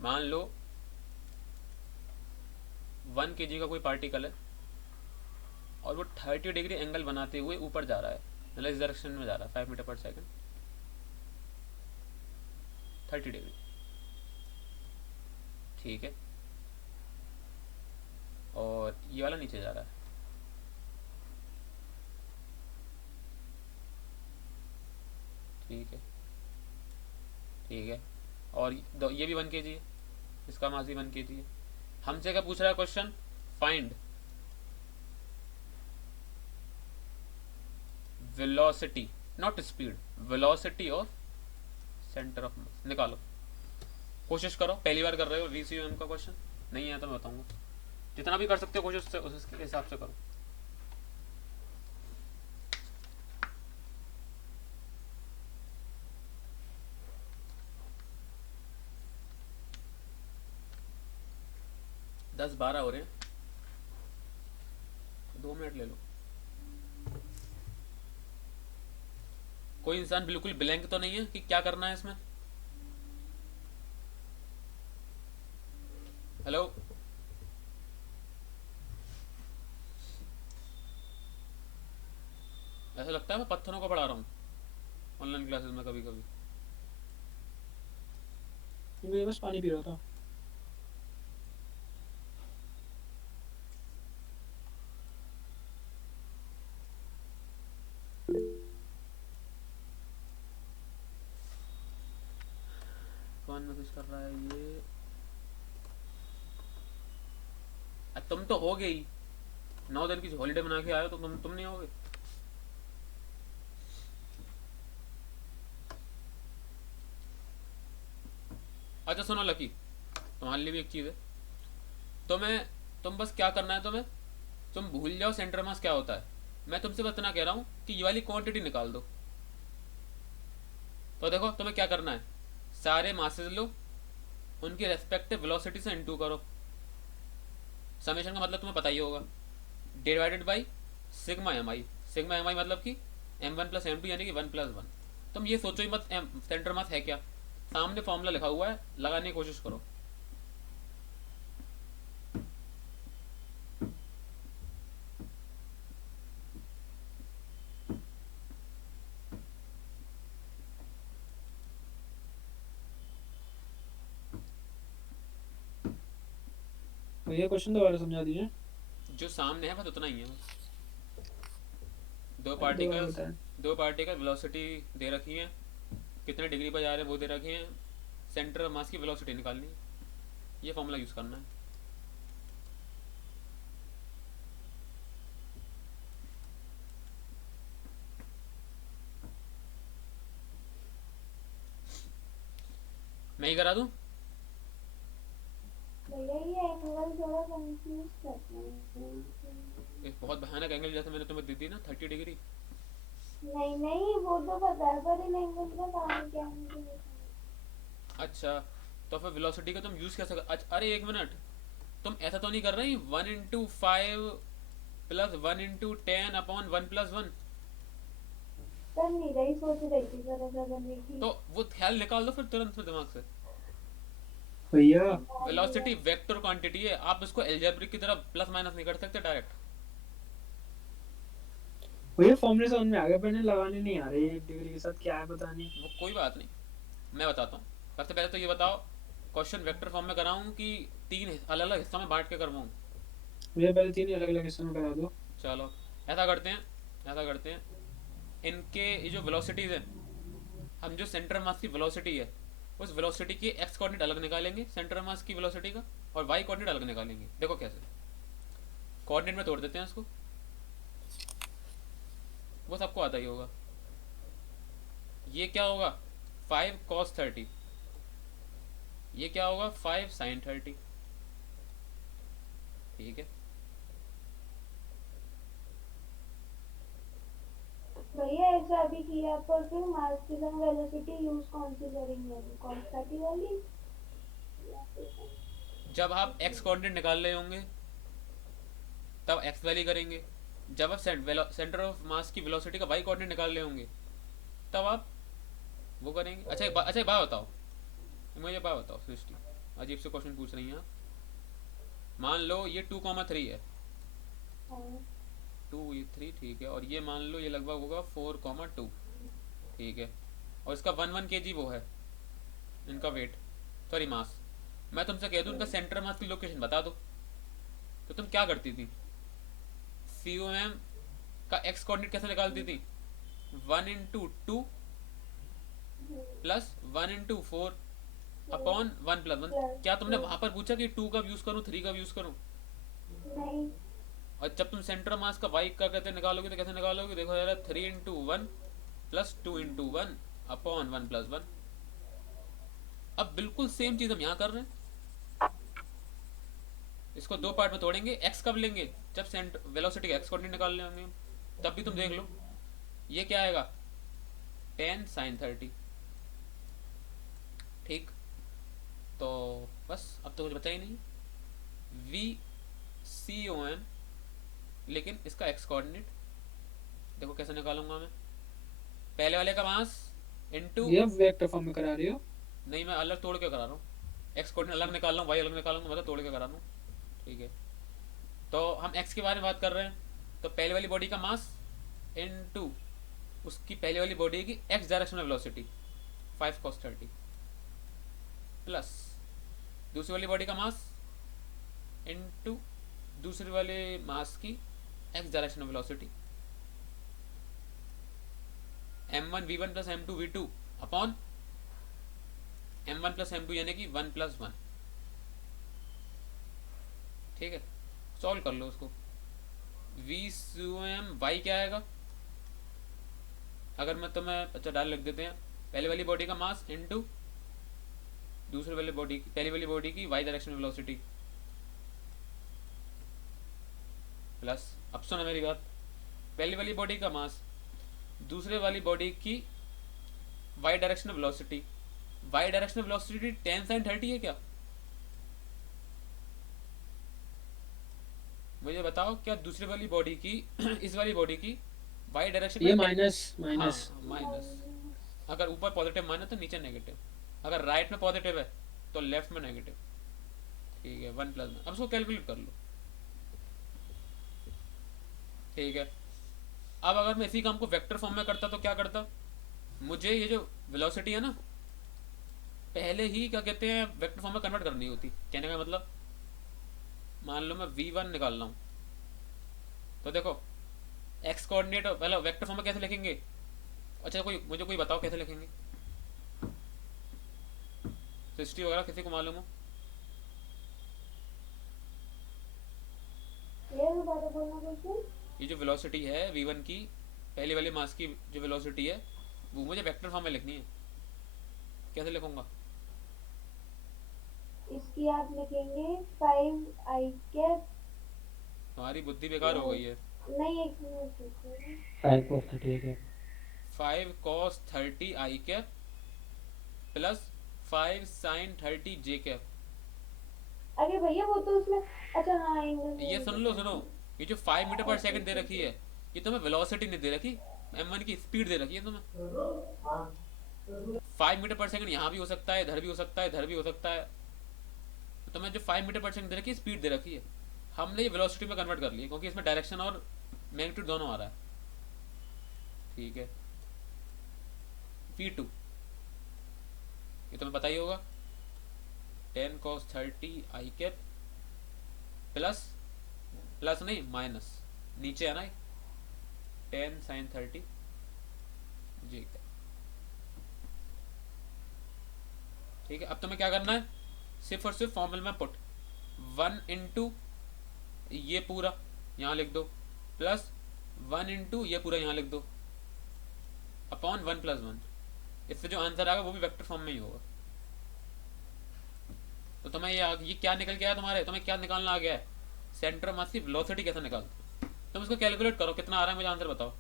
मान लो 1 kg का कोई पार्टिकल है और वो 30 डिग्री एंगल बनाते हुए ऊपर जा रहा है, मतलब इस डायरेक्शन में जा रहा है 5 मीटर पर सेकंड, 30 डिग्री, ठीक है। और ये वाला नीचे जा रहा है, ठीक है, ठीक है। और ये भी 1 kg है, इसका मास भी 1 kg है। हमसे क्या पूछ रहा है question, find velocity, not speed, velocity of centre of मास निकालो। कोशिश करो, पहली बार कर रहे हो वीसीएम का क्वेश्चन, नहीं है तो मैं बताऊंगा, जितना भी कर सकते हो कोशिश उसके हिसाब से करो। दस 12 हो रहे हैं, 2 मिनट ले लो। कोई इंसान बिल्कुल ब्लैंक तो नहीं है कि क्या करना है इसमें, हेलो। ऐसा लगता है मैं पत्थरों को पढ़ा रहा हूँ ऑनलाइन क्लासेस में कभी कभी। मैं बस पानी पी रहा था। कर रहा है ये? तुम तो हो गई 9 दिन की हॉलीडे बना के आए हो, तो तुम नहीं होगे? अच्छा सुनो लकी, तुम्हारे लिए भी एक चीज़ है। तुम्हें तुम बस क्या करना है, तुम भूल जाओ सेंटर मास क्या होता है। मैं तुमसे बस इतना कह रहा हूँ कि ये वाली क्वांटिटी निकाल दो। तो देखो तुम्हें क्या करना है, सारे मासेस लो, उनकी रेस्पेक्टिव वेलोसिटी से इनटू करो। समेशन का मतलब तुम्हें पता ही होगा, divided by sigma M i. Sigma M i मतलब कि m1 + m2 यानी कि 1 + 1। तुम ये सोचो ही मत सेंटर मास है क्या, सामने फॉर्मूला लिखा हुआ है, लगाने की कोशिश करो। भैया क्वेश्चन दोबारा समझा दीजिए। जो सामने है बस उतना ही है बस। दो दोबारा पार्टिकल्स, बताएं। दो पार्टिकल वेलोसिटी दे रखी है, कितने डिग्री पर जा रहे हैं वो दे रखे हैं, सेंटर मास की वेलोसिटी निकालनी है, ये फॉर्मूला यूज़ करना है। मैं ही करा दूँ? भैया ये एंगल थोड़ा कंफ्यूज करते हैं। एक बहुत भयानक एंगल जैसे मैंने तुम्हें दी थी ना 30 डिग्री। नहीं नहीं, वो तो पता है, पर इन एंगल का काम क्या है मुझे नहीं समझ। अच्छा, तो फिर वेलोसिटी का तुम यूज़ कैसे कर? अच्छा अरे एक मिनट, तुम ऐसा तो नहीं कर रही 1 × 5 + 1 × 10 / 1 + 1? कर नहीं रही, सोच रही थी पर ऐसा करने की। तो वो ख्याल निकाल दो फिर तुरंत से दिमाग से। भैया निकाल लिया। वेलोसिटी वेक्टर क्वांटिटी है, आप इसको एल्जेब्रिक की तरह प्लस माइनस नहीं कर सकते डायरेक्ट। भैया फॉर्मूले समझ में आ गया, पर लगाने नहीं आ रही डिग्री के साथ, क्या है पता नहीं। वो कोई बात नहीं, मैं बताता हूँ। सबसे पहले तो ये बताओ, क्वेश्चन वेक्टर फॉर्म में कराऊँ कि तीन अलग अलग हिस्सों में बांट के करवाऊँ? भैया पहले 3 अलग अलग हिस्सों में करा दो। चलो ऐसा करते हैं, ऐसा करते हैं, इनके ये जो वेलोसिटीज़ हैं, हम जो सेंटर मास की वेलोसिटी है उस वेलोसिटी की एक्स कोऑर्डिनेट अलग निकालेंगे सेंटर मास की वेलोसिटी का, और वाई कोऑर्डिनेट अलग निकालेंगे। देखो कैसे, कोऑर्डिनेट में तोड़ देते हैं इसको, वो सबको आता ही होगा। ये क्या होगा 5 cos 30, ये क्या होगा 5 sin 30। ठीक है, भैया ऐसा अभी किया, पर फिर मास की संग वेलोसिटी यूज कौन सी करेंगे अभी, कौन सी वाली? जब आप एक्स कोऑर्डिनेट निकाल रहे होंगे तब एक्स वैल्यू करेंगे, जब आप सेंटर ऑफ मास की वेलोसिटी का वाई कोऑर्डिनेट निकाल रहे होंगे तब आप वो करेंगे। अच्छा एक बात बताओ, मुझे बात बताओ सृष्टि, अजीब से क्वेश्चन पूछ रही हैं आप। मान लो ये 2, 3 है, हाँ। 2 ये 3 ठीक है, और ये मान लो ये लगभग होगा 4, 2 ठीक है, और इसका 1 1 kg वो है इनका वेट, सॉरी मास। मैं तुमसे कह दूँ इनका सेंटर मास की लोकेशन बता दो, तो तुम क्या करती थी? सी ओ एम का एक्स कोऑर्डिनेट कैसे निकालती थी? 1 × 2 + 1 × 4 अपॉन 1 + 1। क्या तुमने वहां पर पूछा कि 2 कब यूज करूँ 3 कब यूज करूँ? नहीं। और जब तुम सेंटर मास का वाई का कहते निकालोगे तो कैसे निकालोगे? देखो जरा, 3 × 1 + 2 × 1 अपॉन 1 + 1। अब बिल्कुल सेम चीज हम यहाँ कर रहे हैं, इसको दो पार्ट में तोड़ेंगे। एक्स कब लेंगे? जब सेंटर वेलोसिटी का एक्स कोऑर्डिनेट निकालने होंगे, तब भी तुम देख लो ये क्या आएगा 10 sin 30। ठीक, तो बस अब तो कुछ बचा ही नहीं। वी सी ओ एम, लेकिन इसका एक्स कोऑर्डिनेट देखो कैसे निकालूंगा मैं। पहले वाले का मास इनटू, भैया वेक्टर फॉर्म में करा रही हो? नहीं मैं अलग तोड़ के करा रहा हूँ, एक्स कोऑर्डिनेट अलग निकाल रहा हूँ, वाई अलग निकाल रहा हूँ, मतलब तोड़ के करा रहा हूँ। ठीक है, तो हम एक्स के बारे में बात कर रहे हैं, तो पहले वाली बॉडी का मास इनटू उसकी पहले वाली बॉडी की एक्स डायरेक्शन में वेलोसिटी 5 cos 30 प्लस दूसरी वाली बॉडी का मास इनटू दूसरी वाले मास की एक्स डायरेक्शन में velocity m1 v1 + m2 v2 upon m1 plus m2 यानी कि 1 प्लस 1। ठीक है, सॉल्व कर लो उसको। v स्वयं y क्या आएगा, अगर मैं तुम्हें अच्छा डाल लिख देते हैं, पहले वाली बॉडी का मास इनटू दूसरी वाली बॉडी, पहली वाली बॉडी की y डायरेक्शन वेलोसिटी प्लस, अब सुनो मेरी बात, पहली वाली बॉडी का मास दूसरे वाली बॉडी की y direction velocity, y direction velocity 10 sin 30 है क्या, मुझे बताओ क्या दूसरी वाली बॉडी की इस वाली बॉडी की y डायरेक्शन ये में माइनस हाँ माइनस माइनस, अगर ऊपर पॉजिटिव माइनस तो नीचे नेगेटिव, अगर राइट में पॉजिटिव है तो लेफ्ट में नेगेटिव। ठीक है, 1 प्लस में, अब उसको कैलकुलेट कर लो। ठीक है, अब अगर मैं इसी काम को वेक्टर फॉर्म में करता तो क्या करता, मुझे ये जो वेलोसिटी है ना पहले ही क्या कहते हैं वेक्टर फॉर्म में कन्वर्ट करनी होती। कहने का मतलब, मान लो मैं v1 निकाल रहा हूँ, तो देखो x कोऑर्डिनेट पहले वेक्टर फॉर्म में कैसे लिखेंगे, अच्छा कोई मुझे कोई बताओ कैसे लिखेंगे, हिस्ट्री वगैरह किसी को मालूम हो, ये दोबारा बोलना क्वेश्चन। ये जो वेलोसिटी है v1 की, पहले वाले मास की जो वेलोसिटी है वो मुझे वेक्टर फॉर्म में लिखनी है, कैसे लिखूंगा, इसकी आप लिखेंगे 5 आई कैप। हमारी बुद्धि बेकार हो गई है। नहीं, एक मिनट रुको। 5 cos 30 है 5 cos 30 आई कैप प्लस 5 sin 30 जे कैप। अरे भैया वो तो उसमें, अच्छा हाँ एंगल। ये सुनो, ये जो 5 मीटर पर सेकंड दे रखी है ये तुम्हें वेलोसिटी नहीं दे रखी, m1 की स्पीड दे रखी है तुम्हें। 5 मीटर पर सेकंड यहाँ भी हो सकता है, इधर भी हो सकता है, इधर भी हो सकता है, तो तुम्हें जो 5 मीटर पर सेकंड दे रखी है स्पीड दे रखी है, हमने ये वेलोसिटी में कन्वर्ट कर लिया क्योंकि इसमें डायरेक्शन और मैग्नीट्यूड दोनों आ रहा है। ठीक है, v2 ये तुम्हें पता ही होगा 10 cos 30 आई कैप प्लस, प्लस नहीं माइनस, नीचे है ना 10 sin 30 जी कैप। ठीक है, अब तुम्हें क्या करना है, सिर्फ और सिर्फ फॉर्मूले में पुट 1 इंटू ये पूरा यहाँ लिख दो प्लस 1 इंटू ये पूरा यहाँ लिख दो अपॉन 1 प्लस 1, इससे जो आंसर आएगा वो भी वेक्टर फॉर्म में ही होगा। तो तुम्हें ये क्या निकल के आया तुम्हारे, तुम्हें क्या निकालना आ गया है, सेंटर ऑफ मास की वेलोसिटी कैसे निकालते, तुम इसको कैलकुलेट करो कितना आ रहा है, मुझे आंसर बताओ।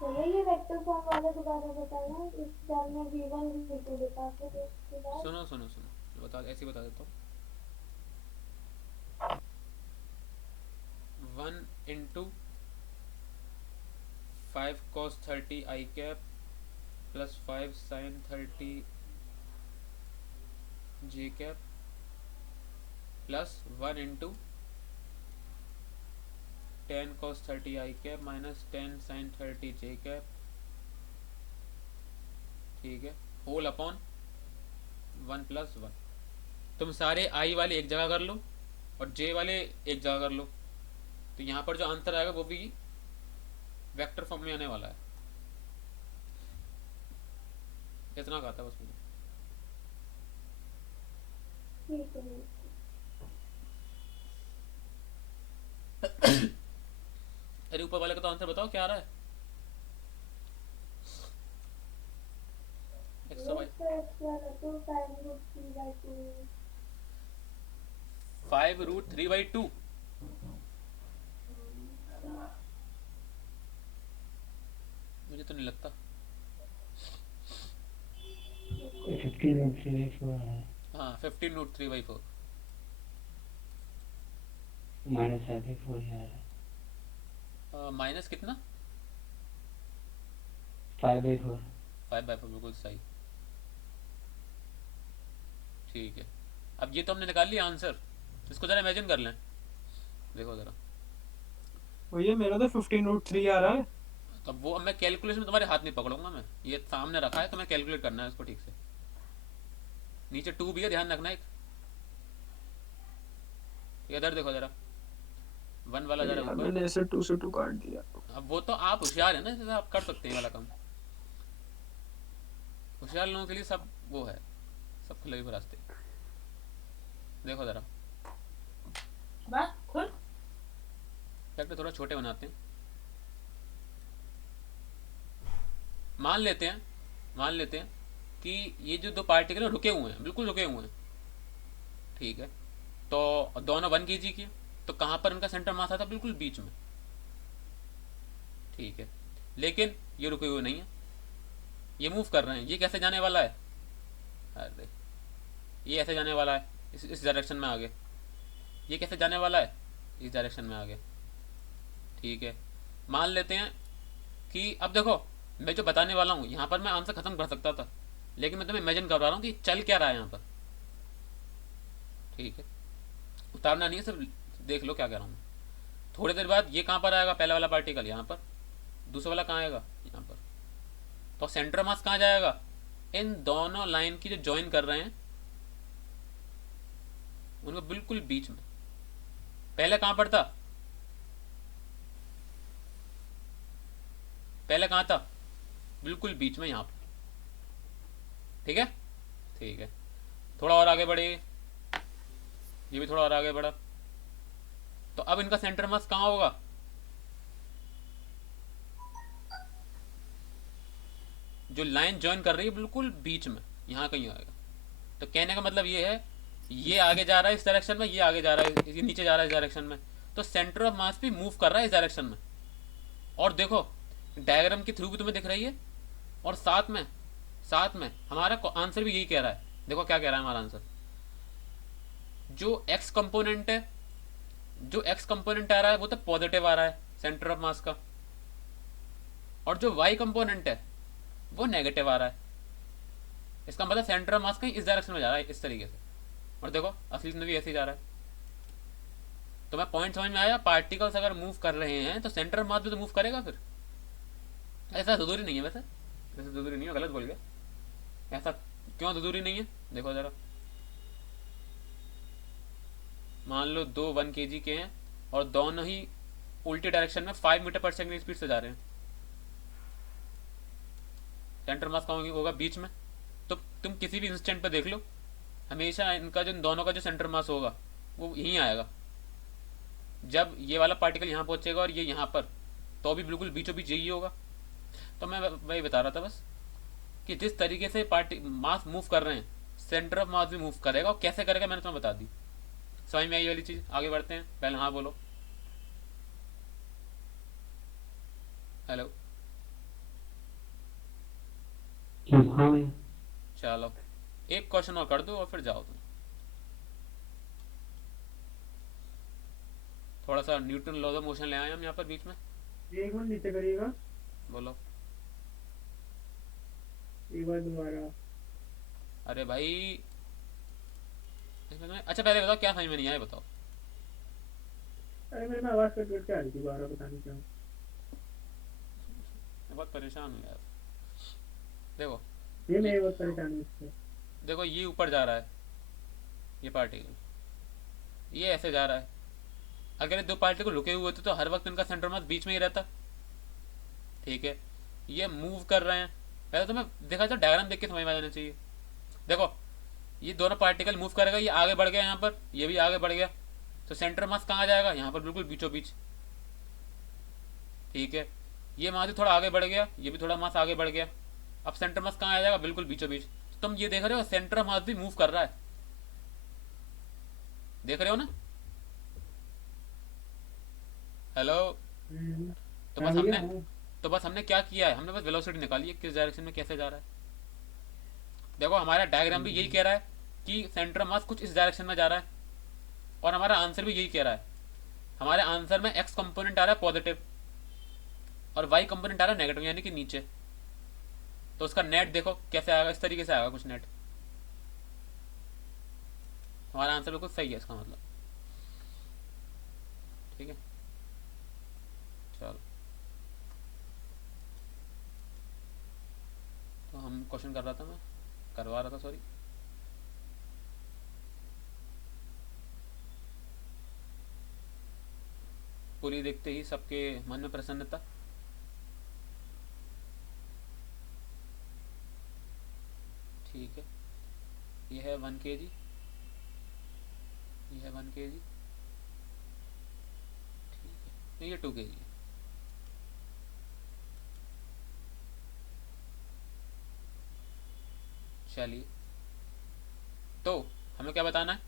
चलो ये वेक्टर फॉर्म वाला दोबारा बताना। इस बार में v1 v2 लिखा के तो उसके बाद सुनो बता, ऐसे ही बता देता हूँ, 1 इंटू 5 cos 30 आई कैप प्लस 5 sin 30 जे कैप प्लस 1 इंटू 10 cos 30 आई कैप माइनस 10 sin 30 जे कैप। ठीक है, होल अपॉन 1 प्लस 1। तुम सारे आई वाले एक जगह कर लो और जे वाले एक जगह कर लो, तो यहाँ पर जो आंसर आएगा वो भी वेक्टर फॉर्म में आने वाला है। इतना कहा था बस मुझे। ठीक है। अरे ऊपर वाले का तो आंसर बताओ क्या आ रहा है, एक्स वाई इसका x वाला तो 5√3/2। 5√3/2। मुझे तो नहीं लगता। 15√3/4 है हाँ 15√3/4 माइनस आगे 4 है माइनस कितना, 5/4 5/4 बिल्कुल सही। ठीक है, अब ये तो हमने निकाल लिया आंसर, इसको जरा इमेजिन कर लें, देखो जरा, भैया मेरा तो 15√3 आ रहा है। अब वो मैं कैलकुलेशन में तुम्हारे हाथ नहीं पकड़ूंगा, मैं ये सामने रखा है तो मैं कैलकुलेट करना है उसको ठीक से। नीचे 2 भी है, ध्यान रखना एक। इधर देखो जरा, 1 वाला अरे जरा यार ऊपर। मैंने ऐसे 2 से 2 काट दिया। अब वो तो आप होशियार है ना, जैसे आप कर सकते हैं ये वाला काम। होशियार लोगों के लिए सब वो है, सब खुले हुए रास्ते। देखो जरा, बस खुद फैक्टर थोड़ा छोटे बनाते हैं। मान लेते हैं, मान लेते हैं कि ये जो दो पार्टिकल हैं रुके हुए हैं, बिल्कुल रुके हुए हैं, ठीक है। तो दोनों 1 kg की, तो कहाँ पर उनका सेंटर मास आता? बिल्कुल बीच में, ठीक है। लेकिन ये रुके हुए नहीं है, ये मूव कर रहे हैं। ये कैसे जाने वाला है? अरे ये ऐसे जाने वाला है, इस डायरेक्शन में आगे। ये कैसे जाने वाला है? इस डायरेक्शन में आगे, ठीक है। मान लेते हैं कि अब देखो, मैं जो बताने वाला हूँ यहाँ पर मैं आंसर खत्म कर सकता था, लेकिन मैं तुम्हें इमेजिन करवा रहा हूँ कि चल क्या रहा है यहाँ पर, ठीक है। उतारना नहीं है, सिर्फ देख लो क्या कह रहा हूँ मैं। थोड़ी देर बाद ये कहाँ पर आएगा? पहला वाला पार्टिकल यहाँ पर, दूसरा वाला कहाँ आएगा? यहाँ पर। तो सेंटर मास कहाँ जाएगा? इन दोनों लाइन की जो ज्वाइन कर रहे हैं उनको बिल्कुल बीच में। पहले कहाँ पर था? पहले कहाँ था? बिल्कुल बीच में, यहाँ पर, ठीक है। ठीक है, थोड़ा और आगे बढ़े, ये भी थोड़ा और आगे बढ़ा, तो अब इनका सेंटर मास कहाँ होगा? जो लाइन ज्वाइन कर रही है बिल्कुल बीच में, यहाँ कहीं आएगा। तो कहने का मतलब ये है, ये आगे जा रहा है इस डायरेक्शन में, ये आगे जा रहा है, ये नीचे जा रहा है इस डायरेक्शन में, तो सेंटर ऑफ मास भी मूव कर रहा है इस डायरेक्शन में। और देखो डायग्राम के थ्रू भी तुम्हें दिख रही है, और साथ में हमारा आंसर भी यही कह रहा है। देखो क्या कह रहा है हमारा आंसर। जो एक्स कंपोनेंट है, जो एक्स कंपोनेंट आ रहा है वो तो पॉजिटिव आ रहा है सेंटर ऑफ मास का, और जो वाई कंपोनेंट है वो नेगेटिव आ रहा है। इसका मतलब सेंटर ऑफ मास कहीं इस डायरेक्शन में जा रहा है, इस तरीके से। और देखो असली में भी ऐसे ही जा रहा है। तो मैं पॉइंट समझ में आया, पार्टिकल्स अगर मूव कर रहे हैं तो सेंटर ऑफ मास भी तो मूव करेगा फिर। ऐसा जरूरी नहीं है वैसे, जरूरी नहीं है, गलत बोल गया। ऐसा क्यों जरूरी नहीं है? देखो जरा, मान लो दो 1 kg के हैं और दोनों ही उल्टी डायरेक्शन में 5 मीटर पर सेकंड की स्पीड से जा रहे हैं। सेंटर मास कहाँ होगा? बीच में। तो तुम किसी भी इंस्टेंट पे देख लो, हमेशा इनका जो दोनों का जो सेंटर मास होगा वो यहीं आएगा। जब ये वाला पार्टिकल यहाँ पहुंचेगा और ये यहाँ पर, तो भी बिल्कुल बीचों बीच यही होगा। तो मैं वही बता रहा था बस, कि जिस तरीके से पार्टी मास मूव कर रहे हैं, सेंटर ऑफ मास भी मूव करेगा। और कैसे करेगा मैंने तुम्हें बता दी। समझ में आई वाली चीज? आगे बढ़ते हैं। पहले हाँ बोलो। हेलो, हाँ भैया। चलो एक क्वेश्चन और कर दो और फिर जाओ तुम। थोड़ा सा न्यूटन लॉज ऑफ मोशन ले आए हम यहाँ पर बीच में। एक मिनट नीचे करिएगा, बोलो। एक बार दोबारा। अरे भाई इसमें अच्छा पहले बताओ क्या समझ में नहीं आया, बताओ। अरे मेरे में आवाज कट कट के आ रही थी, दोबारा पता नहीं क्यों। मैं बहुत परेशान हूँ यार। देखो ये मेरे बहुत परेशान हूँ इससे। देखो, ये ऊपर जा रहा है, ये पार्टिकल ये ऐसे जा रहा है। अगर ये दो पार्टिकल रुके हुए थे तो हर वक्त इनका सेंटर मास बीच में ही रहता, ठीक है। ये मूव कर रहे हैं, पहले तो मैं देखा था डायग्राम देख के समझ में आ जाना चाहिए। देखो ये दोनों पार्टिकल मूव करेगा, ये आगे बढ़ गया यहाँ पर, ये भी आगे बढ़ गया, तो सेंटर मास कहाँ जाएगा? यहाँ पर बिल्कुल बीचों बीच, ठीक है। ये मास भी थोड़ा आगे बढ़ गया, ये भी थोड़ा मास आगे बढ़ गया, अब सेंटर मास कहाँ आ जाएगा? बिल्कुल बीचों बीच। तो तुम ये देख रहे हो सेंटर मास भी मूव कर रहा है, देख रहे हो ना? हेलो। तो हाँ बस भैया, हमने हाँ। तो बस हमने क्या किया है, हमने बस वेलोसिटी निकाली है किस डायरेक्शन में कैसे जा रहा है। देखो हमारा डायग्राम भी यही कह रहा है कि सेंटर मास कुछ इस डायरेक्शन में जा रहा है, और हमारा आंसर भी यही कह रहा है। हमारे आंसर में एक्स कंपोनेंट आ रहा है पॉजिटिव और वाई कंपोनेंट आ रहा है नेगेटिव, यानी कि नीचे। तो उसका नेट देखो कैसे आएगा, इस तरीके से आएगा कुछ नेट। हमारा आंसर बिल्कुल सही है इसका मतलब, ठीक है। चलो हम क्वेश्चन कर रहा था, मैं करवा रहा था, सॉरी। पुली देखते ही सबके मन में प्रसन्नता। ठीक है, ये है 1 kg, ये है 1 kg, ठीक है, नहीं ये 2 kg है। चलिए, तो हमें क्या बताना है?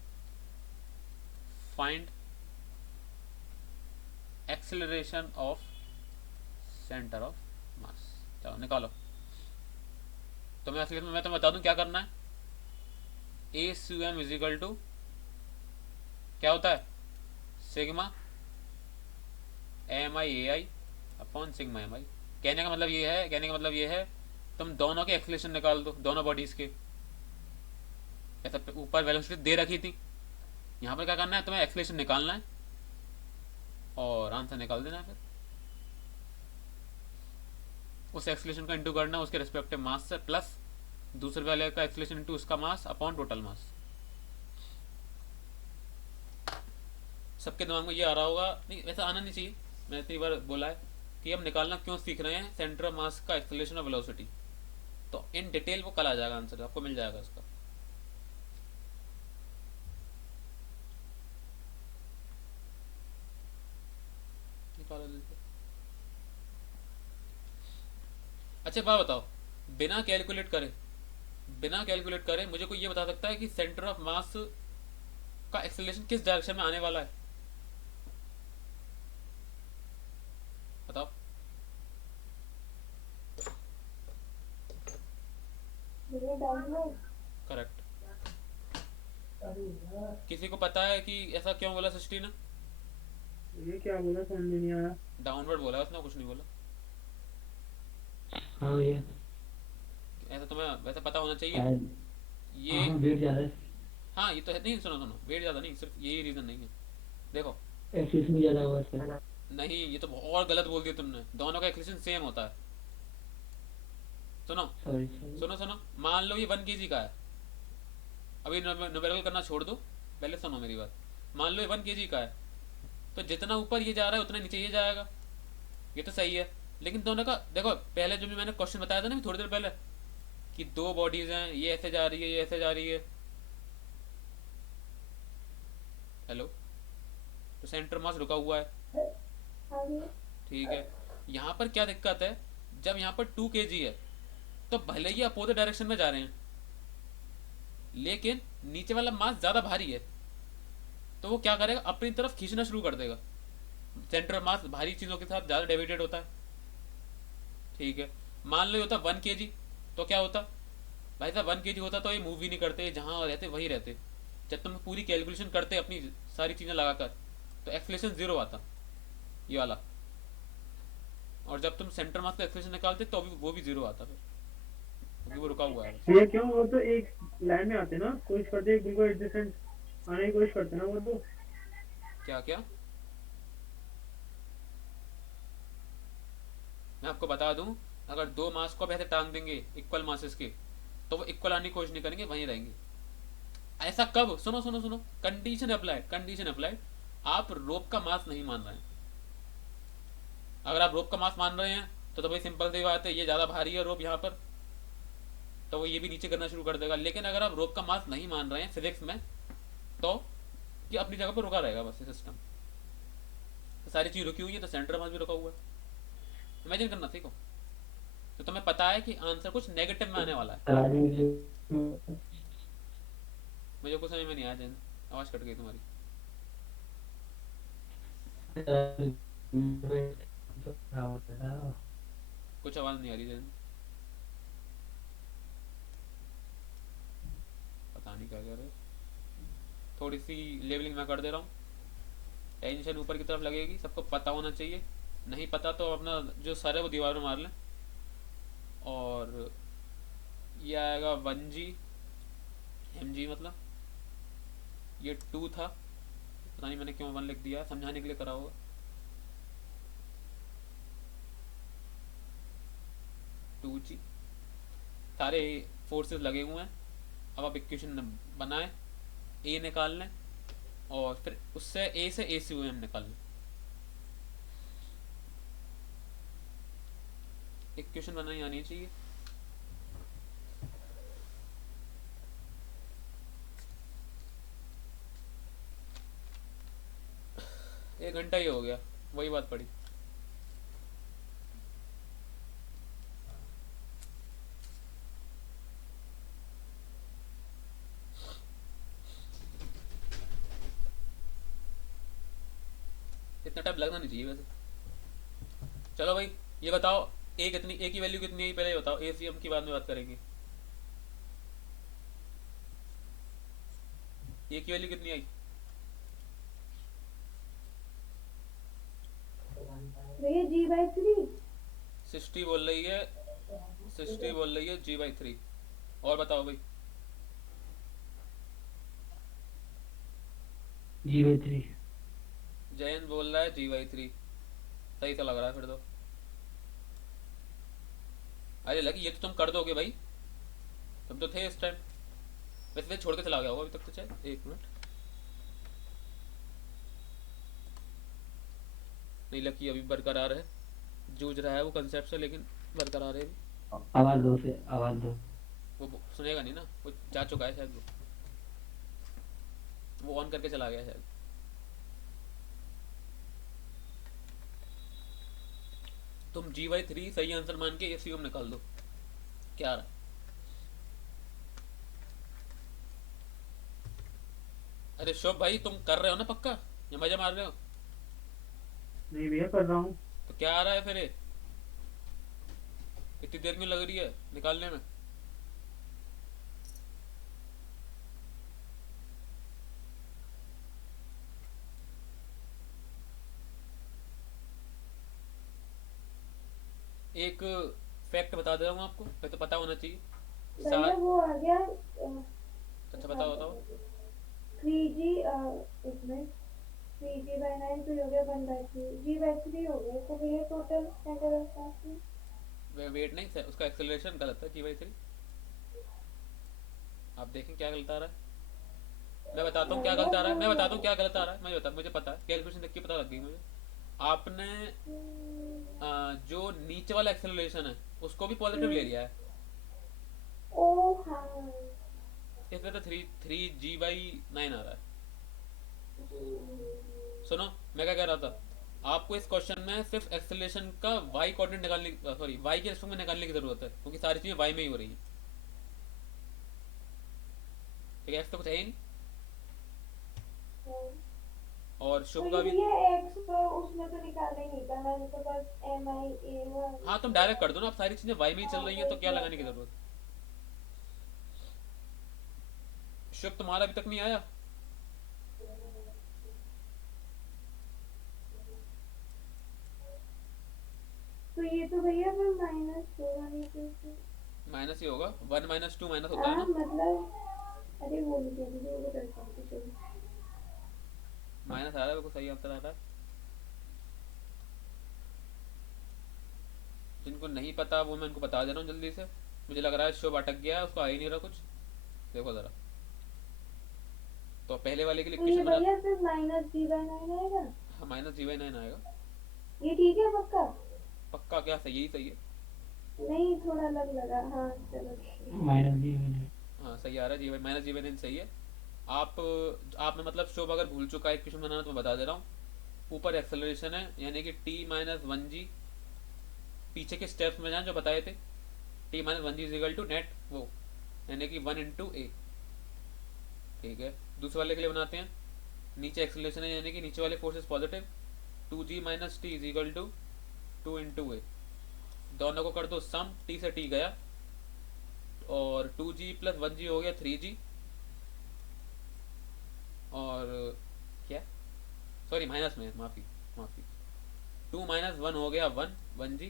Find acceleration of centre of मास। चलो निकालो। तो मैं असली में मैं तो बता दूं क्या करना है। ए सी एम इजिकल टू क्या होता है? Sigma M I A I upon sigma M आई। कहने का मतलब ये है तुम दोनों के एक्सेलरेशन निकाल दो, दोनों बॉडीज के। ऐसा ऊपर वेलोसिटी दे रखी थी, यहाँ पर क्या करना है, तुम्हें एक्सेलरेशन निकालना है और आंसर निकाल देना है। फिर उस एक्सेलरेशन का इंटू करना है उसके रिस्पेक्टिव मास से, प्लस दूसरे वाले का एक्सेलरेशन इंटू उसका मास अपॉन टोटल मास। सबके दिमाग में ये आ रहा होगा, नहीं वैसा आना नहीं चाहिए, मैंने इतनी बार बोला है कि हम निकालना क्यों सीख रहे हैं सेंटर ऑफ मास का एक्सेलरेशन और वेलोसिटी। तो इन डिटेल वो कल आ जाएगा, आंसर आपको मिल जाएगा इसका। निकालो जल्दी। अच्छा बात बताओ, बिना कैलकुलेट करे मुझे कोई ये बता सकता है कि सेंटर ऑफ मास का एक्सेलरेशन किस डायरेक्शन में आने वाला है? बताओ। ये डाउनवर्ड। करेक्ट। किसी को पता है कि ऐसा क्यों बोला सृष्टि ने? ये क्या बोला, समझ में नहीं आया। डाउनवर्ड बोला उसने, कुछ नहीं बोला। हाँ भैया, ऐसा तुम्हें वैसे पता होना चाहिए शायद। ये। हाँ वेट ज़्यादा है, हाँ ये तो है, नहीं सुनो सुनो, वेट ज़्यादा नहीं, सिर्फ यही रीज़न नहीं है। देखो, एक्सेस भी ज़्यादा हुआ है। नहीं ये तो और गलत बोल दिया तुमने, दोनों का एक्सेलरेशन सेम होता है। सुनो सॉरी सुनो सुनो, मान लो ये 1 kg का है, अभी न्यूमेरिकल करना छोड़ दो, पहले सुनो मेरी बात। मान लो ये 1 kg का है, तो जितना ऊपर ये जा रहा है उतना नीचे ये जाएगा, ये तो सही है। लेकिन दोनों का देखो, पहले जो भी मैंने क्वेश्चन बताया था ना थोड़ी देर पहले, कि दो बॉडीज हैं, ये ऐसे जा रही है, ये ऐसे जा रही है। हेलो, तो सेंटर मास रुका हुआ है, हाँ जी। ठीक है। यहाँ पर क्या दिक्कत है, जब यहाँ पर 2 kg है तो भले ही अपोजिट डायरेक्शन में जा रहे हैं, लेकिन नीचे वाला मास ज्यादा भारी है, तो वो क्या करेगा, अपनी तरफ खींचना शुरू कर देगा। सेंटर मास भारी चीजों के साथ ज्यादा डेविएटेड होता है, ठीक है। मान लो ये होता 1 kg, तो क्या होता भाई साहब, 1 kg होता तो ये मूव ही नहीं करते, जहां रहते वही रहते। जब तुम पूरी कैलकुलेशन करते अपनी सारी चीजें लगाकर, तो एक्सेलरेशन 0 आता, ये वाला। और जब तुम सेंटर मास का एक्सेलरेशन निकालते तो वो भी 0 आता, फिर क्योंकि वो रुका हुआ है। ये क्यों, वो तो एक लाइन में आते ना, कोशिश करते हैं बिल्कुल एडजेसेंट आने की कोशिश करते हैं ना वो तो। क्या क्या मैं आपको बता दूं, अगर दो मास को आप ऐसे टांग देंगे इक्वल मासेस के, तो वो इक्वल आने की कोशिश नहीं करेंगे, वहीं रहेंगे। ऐसा कब? सुनो सुनो सुनो, कंडीशन अप्लाइड। आप रोप का मास नहीं मान रहे हैं। अगर आप रोप का मास मान रहे हैं तो भाई सिंपल सी बात है, ये ज्यादा भारी है रोप यहाँ पर, तो वो ये भी नीचे करना शुरू कर देगा। लेकिन अगर आप रोप का मास नहीं मान रहे हैं फिजिक्स में, तो ये अपनी जगह पर रुका रहेगा बस, ये सिस्टम। तो सारी चीज रुकी हुई है, तो सेंटर मास भी रुका हुआ है। इमेजिन करना सीखो, तो तुम्हें पता है कि आंसर कुछ नेगेटिव में आने वाला है। मुझे कुछ समझ में नहीं आया जैन, आवाज कट गई तुम्हारी। कुछ आवाज नहीं आ रही जैन, पता नहीं क्या कर रहे हो। थोड़ी सी लेवलिंग मैं कर दे रहा हूँ, टेंशन ऊपर की तरफ लगेगी, सबको पता होना चाहिए। नहीं पता तो अपना जो सर है वो दीवार में मार लें। और ये आएगा 1G mg, मतलब ये 2 था, पता नहीं मैंने क्यों 1 लिख दिया, समझाने के लिए करा होगा। 2G सारे फोर्सेस लगे हुए हैं। अब आप इक्वेशन बनाएं, ए निकाल लें और फिर उससे ए से ए सी हम निकाल लें। इक्वेशन बनानी आनी चाहिए। एक घंटा ही हो गया, वही बात पड़ी। इतना टाइम लगना नहीं चाहिए वैसे। चलो भाई ये बताओ, ए कितनी, ए की वैल्यू कितनी है पहले ये बताओ, ए सी एम की बाद में बात करेंगे। ए की वैल्यू कितनी आई? भैया G/3। 60 बोल रही है, 60 बोल रही है G/3। और बताओ भाई। G/3। जयंत बोल रहा है G/3। सही तो लग रहा है फिर तो। अरे लकी ये तो तुम कर दोगे भाई, तुम तो थे इस टाइम। वैसे छोड़ के चला गया होगा अभी तक तो। चाहे एक मिनट, नहीं लकी अभी बरकरार है, जूझ रहा है वो कंसेप्ट से, लेकिन बरकरार है अभी। आवाज दो से, आवाज दो। वो सुनेगा नहीं ना, वो जा चुका है शायद, वो ऑन करके चला गया शायद। तुम G/3 सही आंसर मान के एसीएम निकाल दो। क्या रहा? अरे शुभ भाई तुम कर रहे हो ना पक्का, या मजा मार रहे हो? नहीं भैया कर रहा हूँ। तो क्या आ रहा है फिर ये? इतनी देर क्यों लग रही है निकालने में? एक फैक्ट बता दे रहा हूँ आपको, मैं तो पता होना चाहिए। भैया वो आ गया अच्छा बताओ बताओ। 3G, इसमें 3G/9 तो हो गया 1/3, G/3 हो गया। तो भैया total centre of mass. Wait नहीं सर, उसका एक्सेलरेशन गलत है G/3। आप देखें क्या गलत आ रहा है। मैं बताता हूँ क्या गलत आ रहा है, मैं बताता हूँ क्या गलत आ रहा है। मुझे पता है, कैलकुलेशन देख के पता लग गई मुझे। आपने जो नीचे वाला एक्सेलरेशन है उसको भी पॉजिटिव ले लिया है, ओ हाँ। इसलिए तो 3G/9 आ रहा है। सुनो मैं क्या कह रहा था, आपको इस क्वेश्चन में सिर्फ एक्सेलरेशन का y कोऑर्डिनेट निकालने, सॉरी y के रिस्पेक्ट में निकालने की जरूरत है, क्योंकि सारी चीजें y में ही हो रही है। ठीक है, x तो कुछ है ही नहीं। और शुभ तो का ये भी। भैया एक्स तो उसमें तो निकालना ही नहीं था, मैंने तो बस MI A1। हाँ तुम डायरेक्ट कर दो ना, अब सारी चीजें y में ही चल रही हैं तो क्या लगाने की जरूरत। शुभ तुम्हारा अभी तक नहीं आया? तो ये तो भैया फिर माइनस होगा नहीं तो। माइनस ही होगा, 1 - 2 माइनस होता है हाँ ना। मतलब अरे वो नहीं कहती थी, वो करता हूँ तो चलो। माइनस आ रहा है, बिल्कुल सही आंसर आ रहा है। जिनको नहीं पता वो मैं उनको बता दे रहा हूँ जल्दी से। मुझे लग रहा है शुभ अटक गया है, उसको आ ही नहीं रहा कुछ। देखो जरा, तो पहले वाले के लिए तो ये इक्वेशन बना। भैया फिर -G/9 आएगा। हाँ -G/9 आएगा। ये ठीक है पक्का? पक्का क्या? सही, यही सही है। नहीं थोड़ा अलग लगा। हाँ चलो ठीक है। -G/9। हाँ सही आ रहा है, -G/9 सही है। आपने मतलब शुभ अगर भूल चुका है इक्वेशन बनाना तो मैं बता दे रहा हूँ। ऊपर एक्सेलरेशन है यानी कि T-1G, पीछे के स्टेप्स में जाएं जो बताए थे। T-1G is equal to net वो, यानी कि 1 × A। ठीक है, दूसरे वाले के लिए बनाते हैं। नीचे एक्सेलरेशन है यानी कि नीचे वाले forces positive, 2G - T is equal to 2 × A। दोनों को कर दो सम, T से T गया और 2G + 1G हो गया 3G। और क्या, सॉरी माइनस में, माफ़ी 2 - 1 हो गया 1G,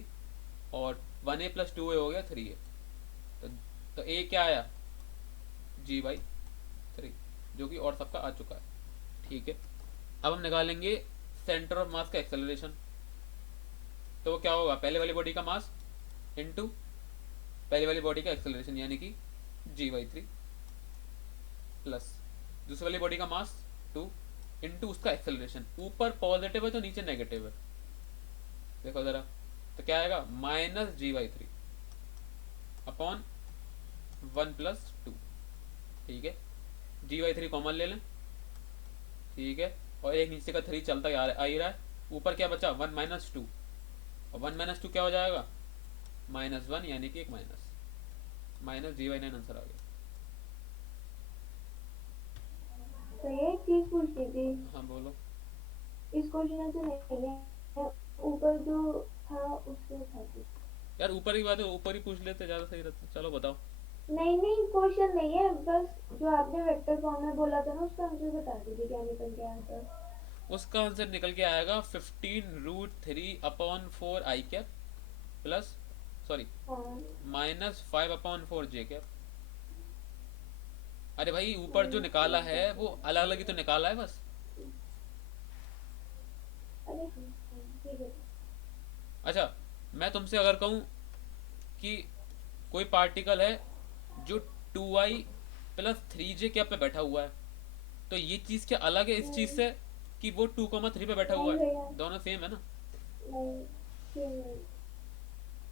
और 1A + 2A हो गया 3A। तो A क्या आया? G/3, जो कि और सबका आ चुका है। ठीक है, अब हम निकालेंगे सेंटर ऑफ मास का एक्सेलरेशन। तो वो क्या होगा? पहले वाली बॉडी का मास इंटू पहली वाली बॉडी का एक्सेलरेशन यानी कि g/3 प्लस दूसरी वाली बॉडी का मास 2 इंटू उसका एक्सेलरेशन। ऊपर पॉजिटिव है तो नीचे नेगेटिव है, देखो जरा, तो क्या आएगा -g/3 अपॉन 1 + 2। ठीक है, g/3 कॉमन ले लें, ठीक है, और एक नीचे का 3 चलता आ ही रहा है। ऊपर क्या बचा 1 - 2, और 1 - 2 क्या हो जाएगा -1 यानी कि एक माइनस g/9 आंसर आ गया। तो ये एक चीज पूछनी थी, हाँ बोलो। इस क्वेश्चन से नहीं है, ऊपर जो था उससे था कुछ। यार ऊपर की बात है, ऊपर ही पूछ लेते ज़्यादा सही रहता। चलो बताओ। नहीं नहीं क्वेश्चन नहीं है, बस जो आपने वेक्टर फॉर्म में बोला था ना उसका आंसर बता दीजिए, क्या निकल के आंसर। उसका आंसर निकल के आएगा 15√3/4 i कैप प्लस सॉरी हाँ -5/4 j कैप। अरे भाई ऊपर जो निकाला है वो अलग अलग ही तो निकाला है बस। अरे हाँ, ठीक है। अच्छा, मैं तुमसे अगर कहूँ कि कोई पार्टिकल है जो 2i + 3j कैप पे बैठा हुआ है, तो ये चीज़ क्या अलग है इस चीज़ से कि वो 2,3 पे बैठा हुआ नहीं भैया, है? दोनों सेम है ना। नहीं सेम नहीं।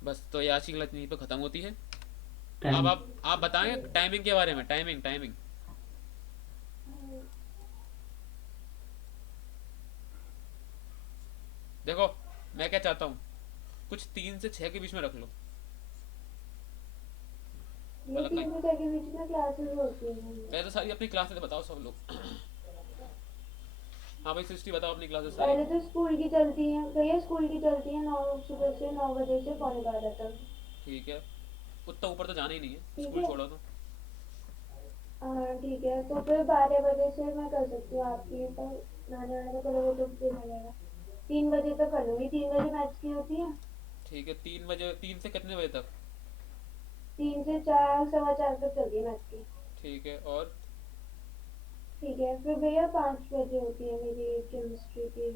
बस तो ये आज की क्लास यहीं पे ख़त्म होती है। अब टाइम। आप बताएं टाइमिंग के बारे में। टाइमिंग टाइमिंग हाँ, देखो, मैं क्या चाहता हूँ, कुछ 3 से 6 के बीच में रख लो। ये मतलब 3 से 6 के बीच में क्लासेस होती हैं। पहले तो सारी अपनी क्लासेस बताओ सब लोग। हाँ भाई सृष्टि बताओ अपनी क्लासेस सारी। पहले तो स्कूल की चलती हैं भैया, स्कूल की चलती हैं 9 सुबह से 9 बजे से पौने 12 तक। ठीक है, उतना ऊपर तो जाना ही नहीं है, ठीक स्कूल है। छोड़ो तो। हाँ ठीक है, तो फिर 12 बजे से मैं कर सकती हूँ आपकी, पर नहाने वाने का चलो वो तो फिर लगेगा। 3 बजे तक कर लूँगी, 3 बजे मैथ्स की होती है। ठीक है, 3 बजे, 3 से कितने बजे तक? 3 से 4 4:15 तक चलती है मैथ्स की। ठीक है, और ठीक है, फिर भैया 5 बजे होती है मेरी केमिस्ट्री की।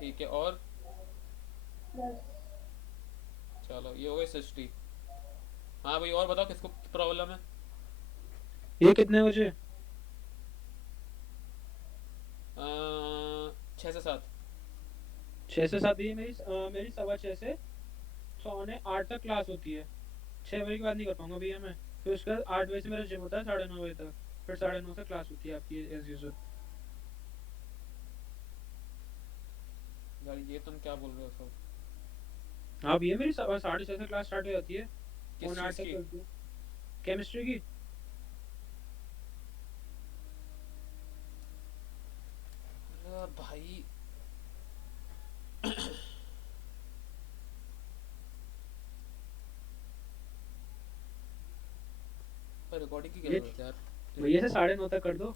ठीक है, और बस। चलो ये हो गई सृष्टि। हाँ भाई और बताओ किसको प्रॉब्लम है? ये कितने बजे? 6 से 7। 6 से 7 ये मेरी 6:15 से 7:45 तक क्लास होती है। 6 बजे के बाद नहीं कर पाऊंगा भैया मैं। फिर उसके बाद 8 बजे से मेरा जिम होता है 9:30 बजे तक। फिर 9:30 से क्लास होती है आपकी एज यूजुअल। यार ये तुम क्या बोल रहे हो सब? हाँ भैया मेरी 6:30 से क्लास स्टार्ट हो जाती है, किस 9:30 चीज़ तक की? चलती है। केमिस्ट्री की। अरे भाई पर रिकॉर्डिंग की क्या ये जरूरत है यार? भैया से 9:30 तक कर दो।